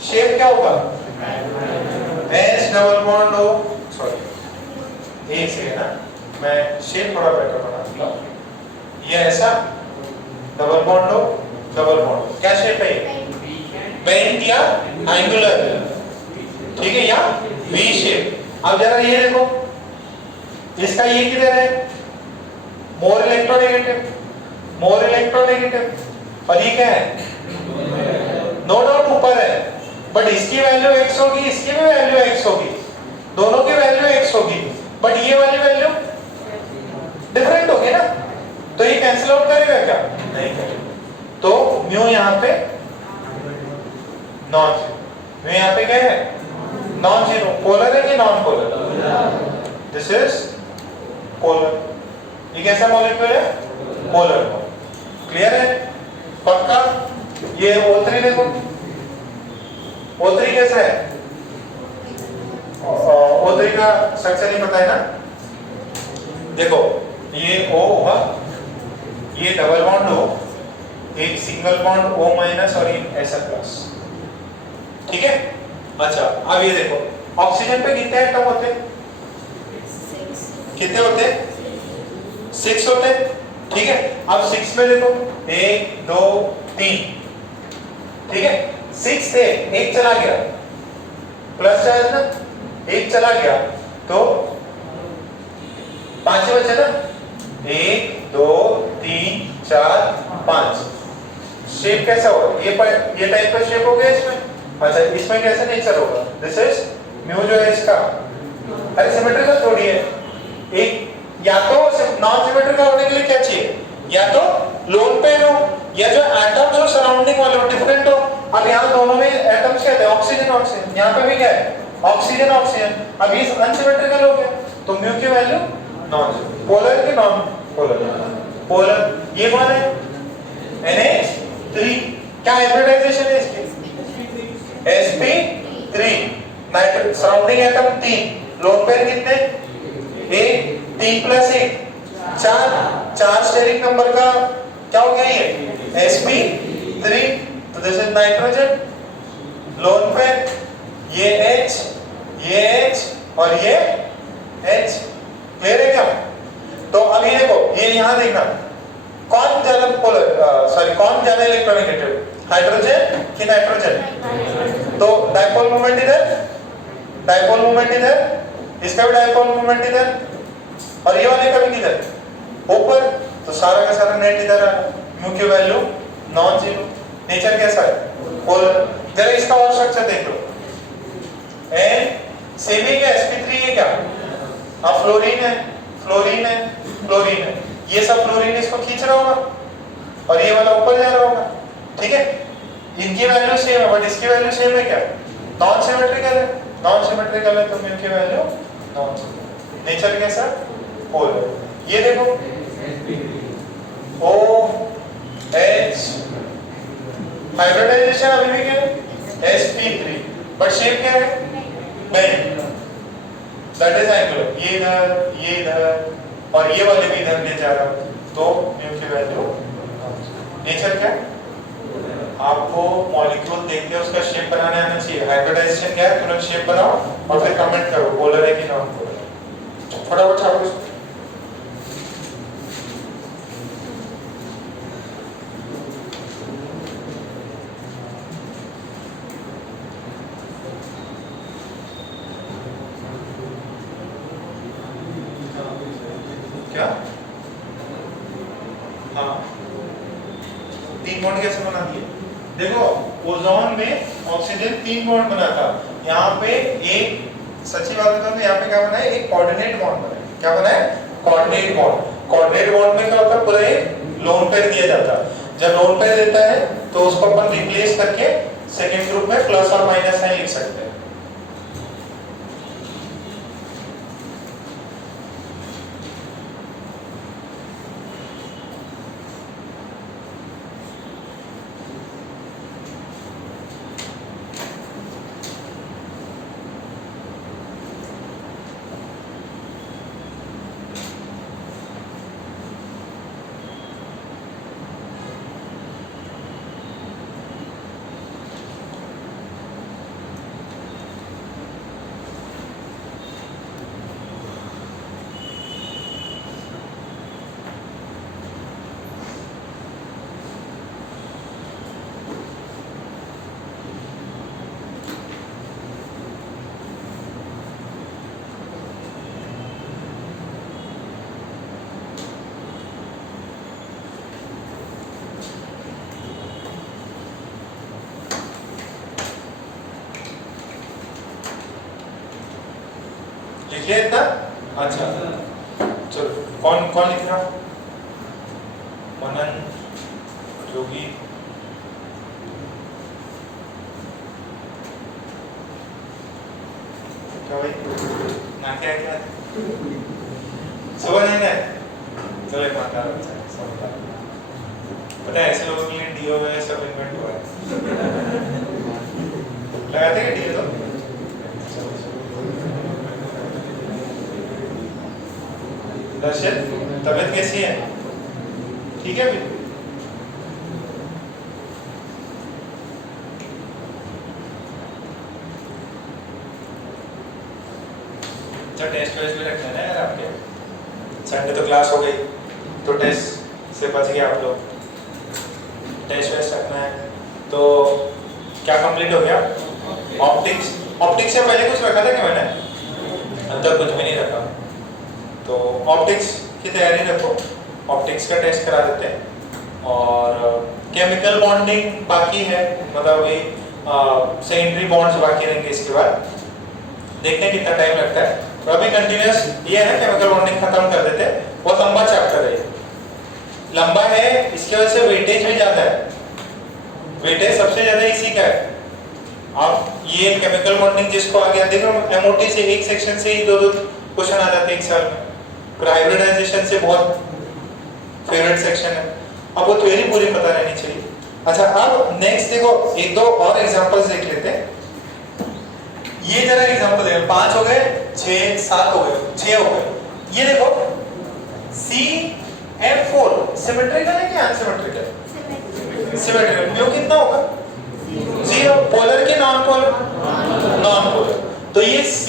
शेप क्या होगा, s double bond O, sorry ए से है ना, मैं शेप थोड़ा बेटर बना दूंगा, ये ऐसा डबल बॉन्ड हो, डबल बॉन्ड, क्या शेप है ये, बेंट या एंगुलर, ठीक है, या वी शेप। अब जरा ये देखो, इसका ये किधर है, मोर इलेक्ट्रोनेगेटिव, मोर इलेक्ट्रोनेगेटिव, और ये क्या है, नो डाउट ऊपर है, बट इसकी वैल्यू x होगी, इसकी भी वैल्यू x होगी, दोनों की वैल्यू x होगी, बट ये वाली वैल्यू डिफरेंट होगी ना, तो ये कैंसिल आउट करेगा क्या, नहीं करेगा, तो म्यू यहाँ पे नॉन जीरो, म्यू यहाँ पे क्या है, नॉन जीरो, पोलर है कि non polar, this is polar, ये कैसा मॉलिक्यूल है, पोलर, क्लियर है, पक्का। ये O3 देखो, O3 कैसा है, O3 का स्ट्रक्चर नहीं पता है ना, देखो ये O होगा, ये डबल बॉन्ड हो, एक सिंगल बॉन्ड O माइनस और एक ऐसा प्लस, ठीक है। अच्छा अब ये देखो, ऑक्सीजन पे कितने एटम होते, कितने होते, 6 होते, ठीक है। अब 6 में देखो 1 2 3, ठीक है, 6 थे, एक चला गया, प्लस चार्ज ना, एक चला गया तो 5 बचे ना, 1 2 3 4 5, शेप कैसा होगा, ये टाइप का शेप हो गया इसमें। अच्छा इसमें कैसे नेचर होगा, दिस इज म्यू जो है इसका, अरे सिमेट्रिकल थोड़ी है, एक या तो नॉन सिमेट्रिकल होने के लिए क्या चाहिए, या तो लोन पेयर हो, या जो एटम्स हो सराउंडिंग वाले हो डिफरेंट हो। अब यहाँ दोनों में एटम्स क्या थे, ऑक्सीजन ऑक्सीजन, यहाँ पे भी क्या है, ऑक्सीजन ऑक्सीजन, अब ये अनसिमेट्रिकल हो गया, तो म्यू की वैल्यू नॉन पोलर की नॉन पोलर, पोलर। ये कौन है, NH3, क्या हाइब्रिडाइजेशन है इसकी, sp3, nitrogen surrounding atom 3, lone pair कितने, 1 3 प्लस 1 4 स्टेरिक नंबर का क्या हो गया ये sp3, तो this is nitrogen, lone pair, ये H और ये H, क्लियर है क्या। तो अब ये देखो, ये यहां देखना, कौन ज्यादा पोलर, सॉरी कौन ज्यादा इलेक्ट्रोनेगेटिव, हाइड्रोजन कि नाइट्रोजन, तो डाइपोल मोमेंट इधर, डाइपोल मोमेंट इधर, इसका भी डाइपोल मोमेंट इधर, और ये वाले का भी किधर, ऊपर, तो सारा का सारा नेट इधर आ, म्यू की वैल्यू नॉन जीरो, नेचर कैसा है, पोलर। जरा इसका और स्ट्रक्चर देख लो, एन सेम ही क्या, sp3 है क्या, अब फ्लोरीन है, फ्लोरीन है, फ्लोरीन है, ये सब फ्लोरीन इसको खींच रहा होगा और ये वाला ऊपर जा रहा होगा, ठीक है। इनकी वैल्यू सेम है, बट इसकी वैल्यू सेम है क्या, नॉन सिमेट्रिकल है, नॉन सिमेट्रिकल है तो म्यू की वैल्यू नॉन सिमेट्रिकल, नेचर कैसा, पोलर। ये देखो OH, हाइब्रिडाइजेशन अभी भी क्या है, sp3, बट शेप क्या है, बेंड, दैट इज एंगुलर, ये इधर और ये वाले भी इधर ले जा रहा है, तो म्यू की वैल्यू, नेचर क्या, आपको मॉलिक्यूल देख के उसका शेप बनाने आना चाहिए, हाइब्रिडाइजेशन क्या है, तुरंत शेप बनाओ और फिर कमेंट करो पोलर है कि नॉन पोलर, फटाफट छापो। क्या, हाँ 3 बॉन्ड कैसे बना दिए, देखो ओजोन में ऑक्सीजन 3 बॉन्ड बना था, यहाँ पे एक, सच्ची बात बताऊं तो यहाँ पे क्या बना है, एक कोऑर्डिनेट बॉन्ड बना है, क्या बना है, कोऑर्डिनेट बॉन्ड। कोऑर्डिनेट बॉन्ड में क्या होता है, पूरा एक लोन पेयर दिया जाता है, जब लोन पेयर देता है तो उसको अपन रिप्लेस करके सेकंड ग्रुप में प्लस और माइनस साइन लिख सकते हैं। लिख लिया इतना? अच्छा चलो, कौन कौन लिख रहा? मनन, जोगी, क्या भाई ना क्या क्या सुबह नहीं है? चलो एक माता अच्छा है, सब बता। पता है ऐसे लोगों के लिए डीओ में सब इन्वेंट हुआ है। लगाते हैं डीओ तो? दर्शन, तबीयत कैसी है? ठीक है अभी? अच्छा टेस्ट वेस्ट भी रखते हैं ना यार आपके। संडे तो क्लास हो गई तो टेस्ट से बच गए आप लोग। टेस्ट वेस्ट रखना है तो क्या कंप्लीट हो गया? ऑप्टिक्स। ऑप्टिक्स से पहले कुछ रखा था क्या मैंने? अब तक कुछ भी नहीं रखा। तो ऑप्टिक्स की तैयारी रखो, ऑप्टिक्स का टेस्ट करा देते हैं। और केमिकल बॉन्डिंग बाकी है, मतलब अभी सेकेंडरी बॉन्ड्स बाकी रहेंगे। इसके बाद देखते हैं कितना टाइम लगता है। तो अभी कंटिन्यूस ये है ना, केमिकल बॉन्डिंग खत्म कर देते हैं। बहुत लंबा चैप्टर है, लंबा है, इसकी वजह से वेटेज भी ज्यादा है। वेटेज सबसे ज्यादा इसी का है। आप ये केमिकल बॉन्डिंग जिसको आ गया, देखो एमओटी से एक सेक्शन से ही दो क्वेश्चन आ जाते हैं एक साल में। फिर हाइब्रिडाइजेशन से बहुत फेवरेट सेक्शन है। अब वो थ्योरी पूरी पता रहनी चाहिए। अच्छा अब नेक्स्ट देखो, एक दो और एग्जांपल्स देख लेते हैं। ये जरा एग्जांपल देखो, 5 हो गए, 6 7 हो गए, 6 हो गए। ये देखो CF4 सिमेट्रिकल है कि अनसिमेट्रिकल? सिमेट्रिकल। म्यू कितना होगा? 0। पोलर के नॉन पोलर? Non polar. तो ये C,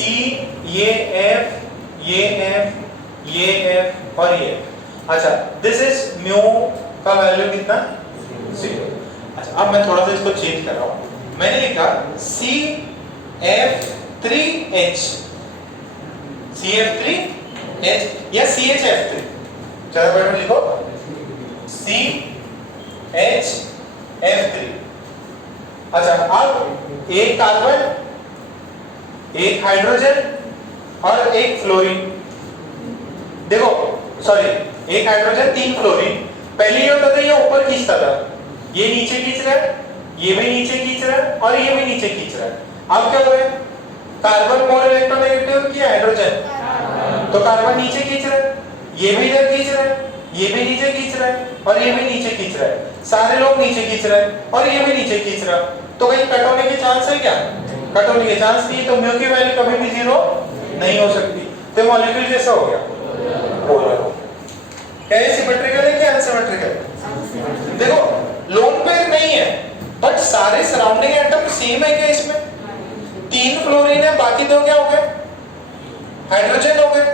ये F, ये F, ये F और ये। अच्छा दिस इज म्यू का वैल्यू कितना? 0। अच्छा अब मैं थोड़ा सा इसको चेंज कर रहा हूं। मैंने लिखा CF3H, CF3H या CHF3। चलो बेटा लिखो CHF3। अच्छा अब एक कार्बन, एक हाइड्रोजन और एक फ्लोरीन। देखो सॉरी, एक हाइड्रोजन 3 फ्लोरीन। पहले ये होता था, ये ऊपर खींचता था, ये नीचे खींच रहा है, ये भी नीचे खींच रहा है और ये भी नीचे खींच रहा है। अब क्या हो रहा है? कार्बन मोर इलेक्ट्रोनेगेटिव किया हाइड्रोजन, तो कार्बन नीचे खींच रहा है, ये भी इधर खींच रहा है, ये भी नीचे खींच रहा है और ये भी नीचे खींच रहा है। सारे लोग नीचे खींच रहे हैं और ये भी नीचे खींच रहा है। तो कहीं कट होने के चांस है क्या? कट होने के चांस नहीं। तो म्यू की वैल्यू कभी भी 0 नहीं हो सकती। तो मॉलिक्यूल कैसा हो गया? पोलर हो गया। क्या ये सिमेट्रिकल है कि अनसिमेट्रिकल? देखो लोन पेयर नहीं है, बट सारे सराउंडिंग एटम सेम है क्या इसमें? 3 फ्लोरीन है, बाकी 2 क्या हो गए? हाइड्रोजन हो गए।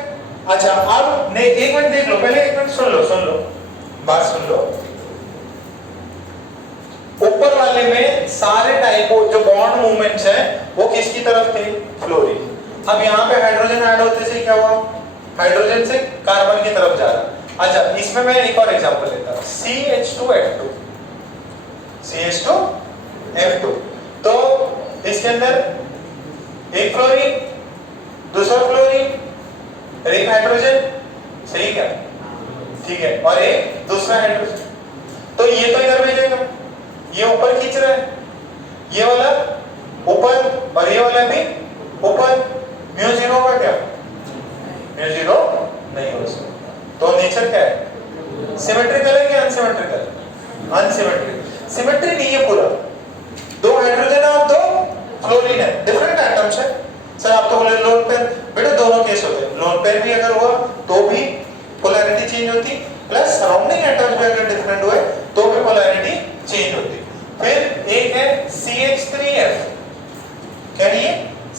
अच्छा अब नहीं, एक मिनट देख लो, पहले एक मिनट सुन लो, बात सुन लो। ऊपर वाले में सारे टाइपों जो बॉन्ड मूवमेंट्स हैं वो किसकी तरफ थे? फ्लोरीन। अब यहाँ पे हाइड्रोजन ऐड होते से क्या हुआ? हाइड्रोजन से कार्बन की तरफ जा रहा। अच्छा इसमें मैं एक और एग्जांपल लेता हूं, CH2F2। CH2F2 तो इसके अंदर एक फ्लोरीन, दूसरा फ्लोरीन, एक हाइड्रोजन, सही क्या? ठीक है, और एक दूसरा हाइड्रोजन। तो ये तो इधर भेजेगा, ये ऊपर खींच रहा है, ये वाला ऊपर और ये वाला भी ऊपर। म्यू 0 होगा क्या? म्यू 0 नहीं हो सकता। तो नेचर क्या है? सिमेट्रिकल है कि अनसिमेट्रिकल? अनसिमेट्रिकल। सिमेट्री नहीं है पूरा। 2 हाइड्रोजन और 2 फ्लोरीन है, डिफरेंट एटम्स है। सर आप तो बोले लोन पेयर, बेटा दोनों केस होते हैं। लोन पेयर भी अगर हुआ तो भी पोलैरिटी चेंज होती, प्लस सराउंडिंग एटम्स भी अगर डिफरेंट हुए तो भी पोलैरिटी चेंज होती। फिर एक है CH3F। क्या है ये?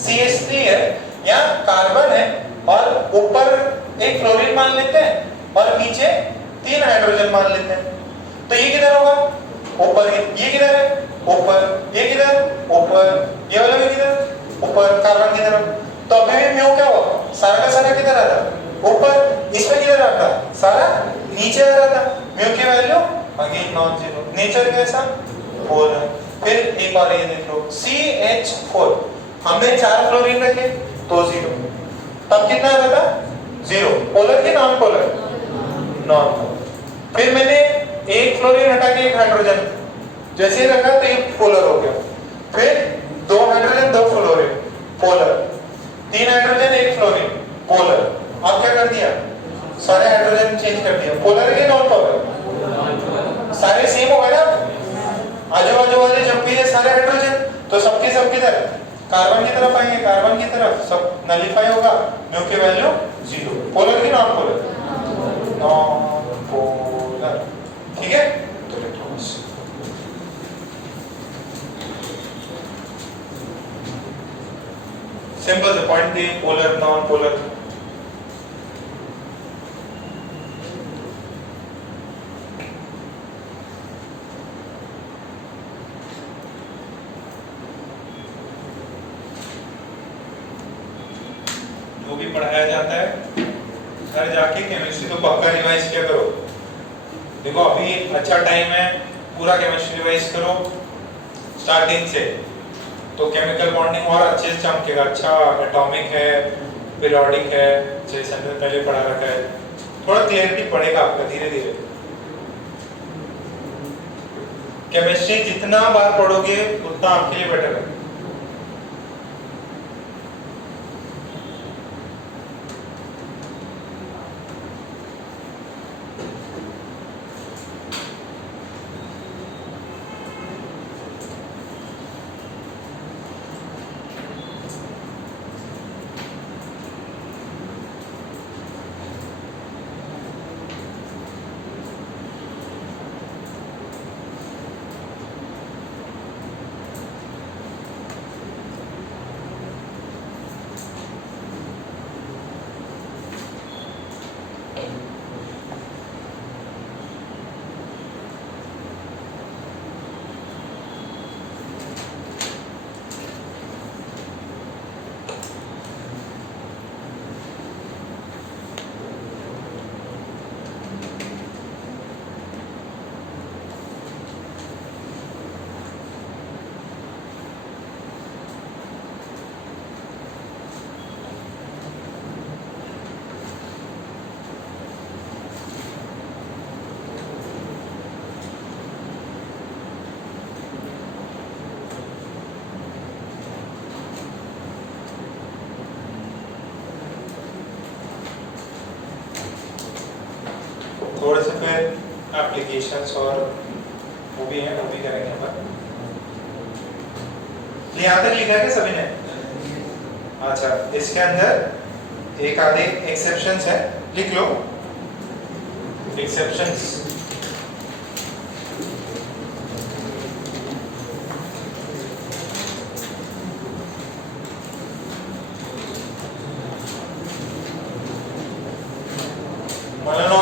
CH3F या कार्बन है और ऊपर एक फ्लोरीन मान लेते हैं और नीचे 3 हाइड्रोजन मान लेते हैं। तो ये किधर होगा? ऊपर। ये किधर है? ऊपर। ये किधर? ऊपर। ये वाला भी किधर? ऊपर। कार्बन किधर? तो अभी भी म्यू क्या हुआ? सारा का सारा किधर आ रहा? ऊपर। इसमें किधर आ रहा? सारा नीचे आ रहा था। म्यू की value again non zero. Nature कैसा? पोलर। फिर एक बार ये देख लो, CH4 हमने 4 फ्लोरीन रखे तो 0, तब कितना है बता? 0। पोलर की नॉन पोलर? Non polar. फिर मैंने एक फ्लोरीन हटा के एक हाइड्रोजन जैसे ही रखा तो ये पोलर हो गया। फिर 2 hydrogen 2 fluorine polar, 3 hydrogen 1 fluorine polar. अब क्या कर दिया? सारे हाइड्रोजन चेंज कर दिया। पोलर के नॉन पोलर? सारे सेम हो गए ना? आजू बाजू वाले जब भी है सारे हाइड्रोजन तो सबके सब किधर? कार्बन की तरफ आएंगे, कार्बन की तरफ, सब नलिफाई होगा, म्यू की वैल्यू 0। पोलर की नॉन पोलर? Non polar. ठीक है, तो electrons simple the point the polar non polar. जो भी पढ़ाया जाता है घर जाके केमिस्ट्री तो पक्का रिवाइज किया करो। देखो अभी अच्छा टाइम है, पूरा केमिस्ट्री रिवाइज करो स्टार्टिंग से, तो केमिकल बॉन्डिंग और अच्छे से चमकेगा। अच्छा एटॉमिक है, पीरियोडिक है, जैसे हमने पहले पढ़ा रखा है, थोड़ा क्लियरिटी पड़ेगा आपका धीरे धीरे। केमिस्ट्री जितना बार पढ़ोगे उतना आपके लिए बेटर है। थोड़े से फिर एप्लीकेशंस और वो भी हैं, वो भी करेंगे अपन। यहाँ तक लिखा है क्या सभी ने? अच्छा, इसके अंदर एक आधे एक्सेप्शंस है, लिख लो एक्सेप्शंस।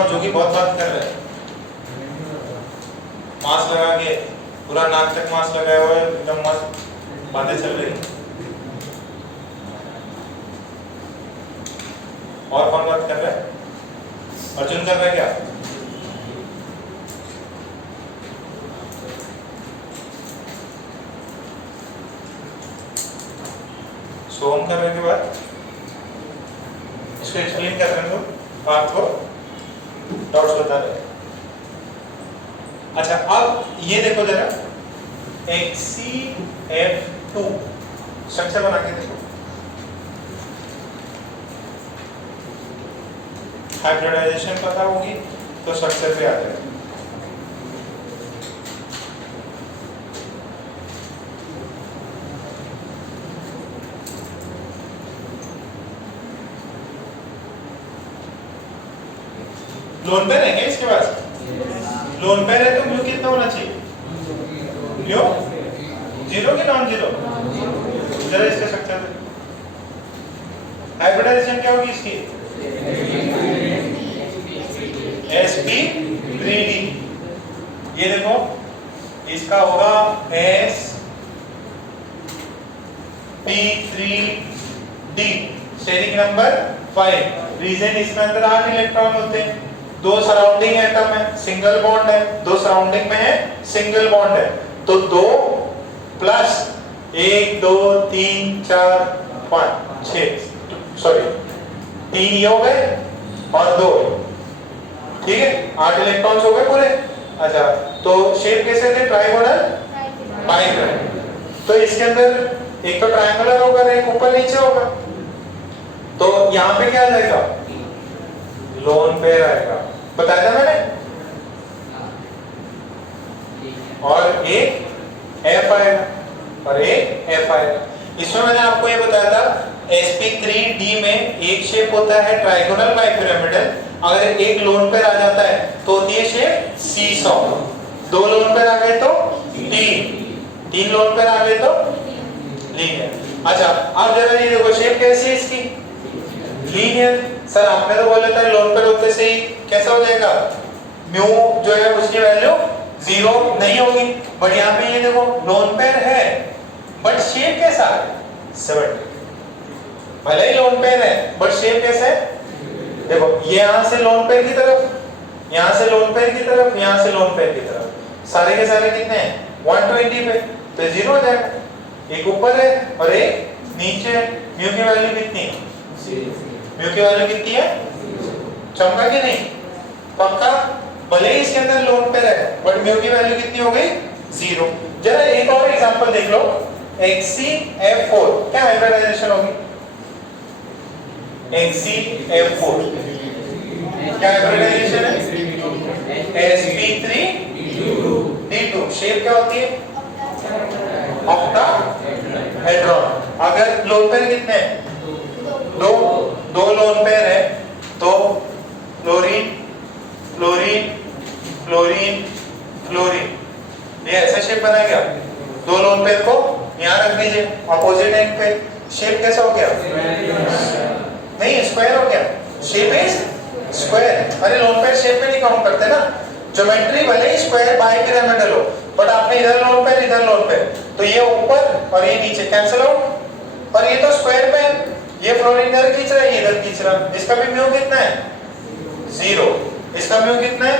जो कि बहुत बात कर रहे हैं, मास्क लगा के पूरा नाक तक मास्क लगाया हुआ है, एकदम मस्त बातें चल रही। और कौन बात कर रहा है? अर्जुन कर रहा है क्या? सोम करने के बाद इसको एक्सप्लेन कर रहे हो, बात को डॉट्स बता रहे। अच्छा, अब ये देखो जरा HCF2 स्ट्रक्चर बना के देखो। हाइब्रिडाइजेशन पता होगी तो स्ट्रक्चर पे आ जाएगा। लोन पेयर है क्या इसके पास? लोन पेयर है तो म्यू कितना होना चाहिए? म्यू 0 की नॉन 0? जरा इसका स्ट्रक्चर हाइब्रिडाइजेशन क्या होगी इसकी? sp3d। ये देखो इसका होगा sp3d, स्टेरिक नंबर 5। रीजन इसमें अंदर 8 इलेक्ट्रॉन होते हैं, 2 सराउंडिंग एटम है, सिंगल बॉन्ड है, 2 सराउंडिंग में है, सिंगल बॉन्ड है, तो 2 प्लस 1 2 3 4 5 6 सॉरी 3 ये हो गए और 2, ठीक है, 8 इलेक्ट्रॉन्स हो गए पूरे। अच्छा, तो शेप कैसे थे? ट्राइगोनल बाइक्राइनल। तो इसके अंदर एक तो ट्रायंगुलर होगा, एक ऊपर नीचे होगा, तो यहाँ पे क्या आ जाएगा? लोन पेयर आएगा, बताया था मैंने। और एक एफ आएगा और एक एफ आएगा। इसमें मैंने आपको ये बताया था sp3d में एक शेप होता है ट्राइगोनल बाइपिरामिडल, अगर एक लोन पेयर आ जाता है तो होती है शेप सीसॉ, 2 लोन पेयर आ गए तो 3 लोन पेयर आ गए तो लीनियर। अच्छा, अब जरा ये देखो शेप कैसी है इसकी? लीनियर। सर आपने तो बोला था लोन पेयर होते से ही कैसा हो जाएगा? म्यू जो है उसकी वैल्यू 0 नहीं होगी, बट यहाँ पे ये देखो लोन पेयर है बट शेप कैसा है? 70। भले ही लोन पेयर है बट शेप कैसा है? देखो ये यहाँ से लोन पेयर की तरफ, यहाँ से लोन पेयर की तरफ, यहाँ से लोन पेयर की तरफ, सारे के सारे कितने हैं? 120 पे, तो 0 हो जाएगा। एक ऊपर है और एक नीचे है। म्यू की वैल्यू कितनी? म्यू की वैल्यू कितनी है? चमका कि नहीं? पक्का? भले ही इसके अंदर लोन पेयर है बट म्यू की वैल्यू कितनी हो गई? 0। जरा एक और एग्जांपल देख लो, XCF4 क्या हाइब्रिडाइजेशन होगी? XCF4 क्या हाइब्रिडाइजेशन है? sp3d2। शेप क्या होती है? ऑक्टाहेड्रॉन। अगर लोन पेयर कितने हैं? दो लोन पेयर है तो फ्लोरीन फ्लोरीन फ्लोरीन फ्लोरीन, ये ऐसा शेप बनाएगा। 2 लोन पेयर को यहाँ रख दीजिए अपोजिट एंड पे, शेप कैसा हो गया? नहीं, स्क्वायर हो गया। Shape is square. अरे लोन पेयर शेप में नहीं काउंट करते ना, ज्योमेट्री भले ही स्क्वायर बाइपिरामिडल हो बट आपने इधर लोन पेयर इधर लोन पेयर, तो ये ऊपर और ये नीचे कैंसिल आउट। और ये तो स्क्वायर पे है, ये फ्लोरीन इधर खींच रहा है, ये इधर खींच रहा है, इसका भी म्यू कितना है? 0। इसका म्यू कितना है?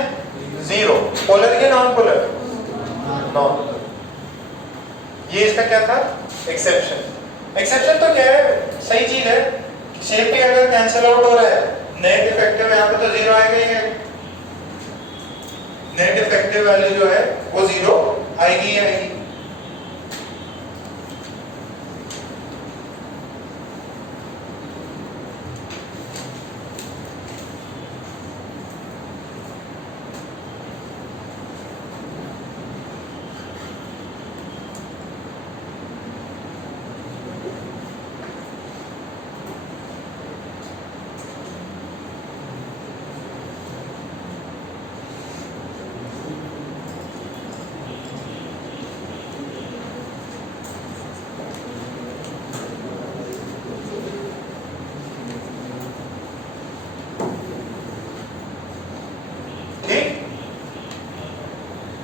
0। पोलर के नॉन पोलर? Non polar. ये इसका क्या था? एक्सेप्शन। एक्सेप्शन तो क्या है? सही चीज है, शेप भी अगर कैंसिल आउट हो रहा है, नेट इफेक्टिव यहाँ पे तो 0 आएगा ही है, नेट इफेक्टिव वैल्यू जो है वो 0 आएगी ही आएगी।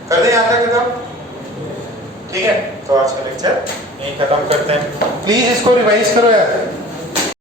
कर दें यहाँ तक खत्म? ठीक है, तो आज का लेक्चर यहीं खत्म करते हैं। प्लीज इसको रिवाइज करो यार।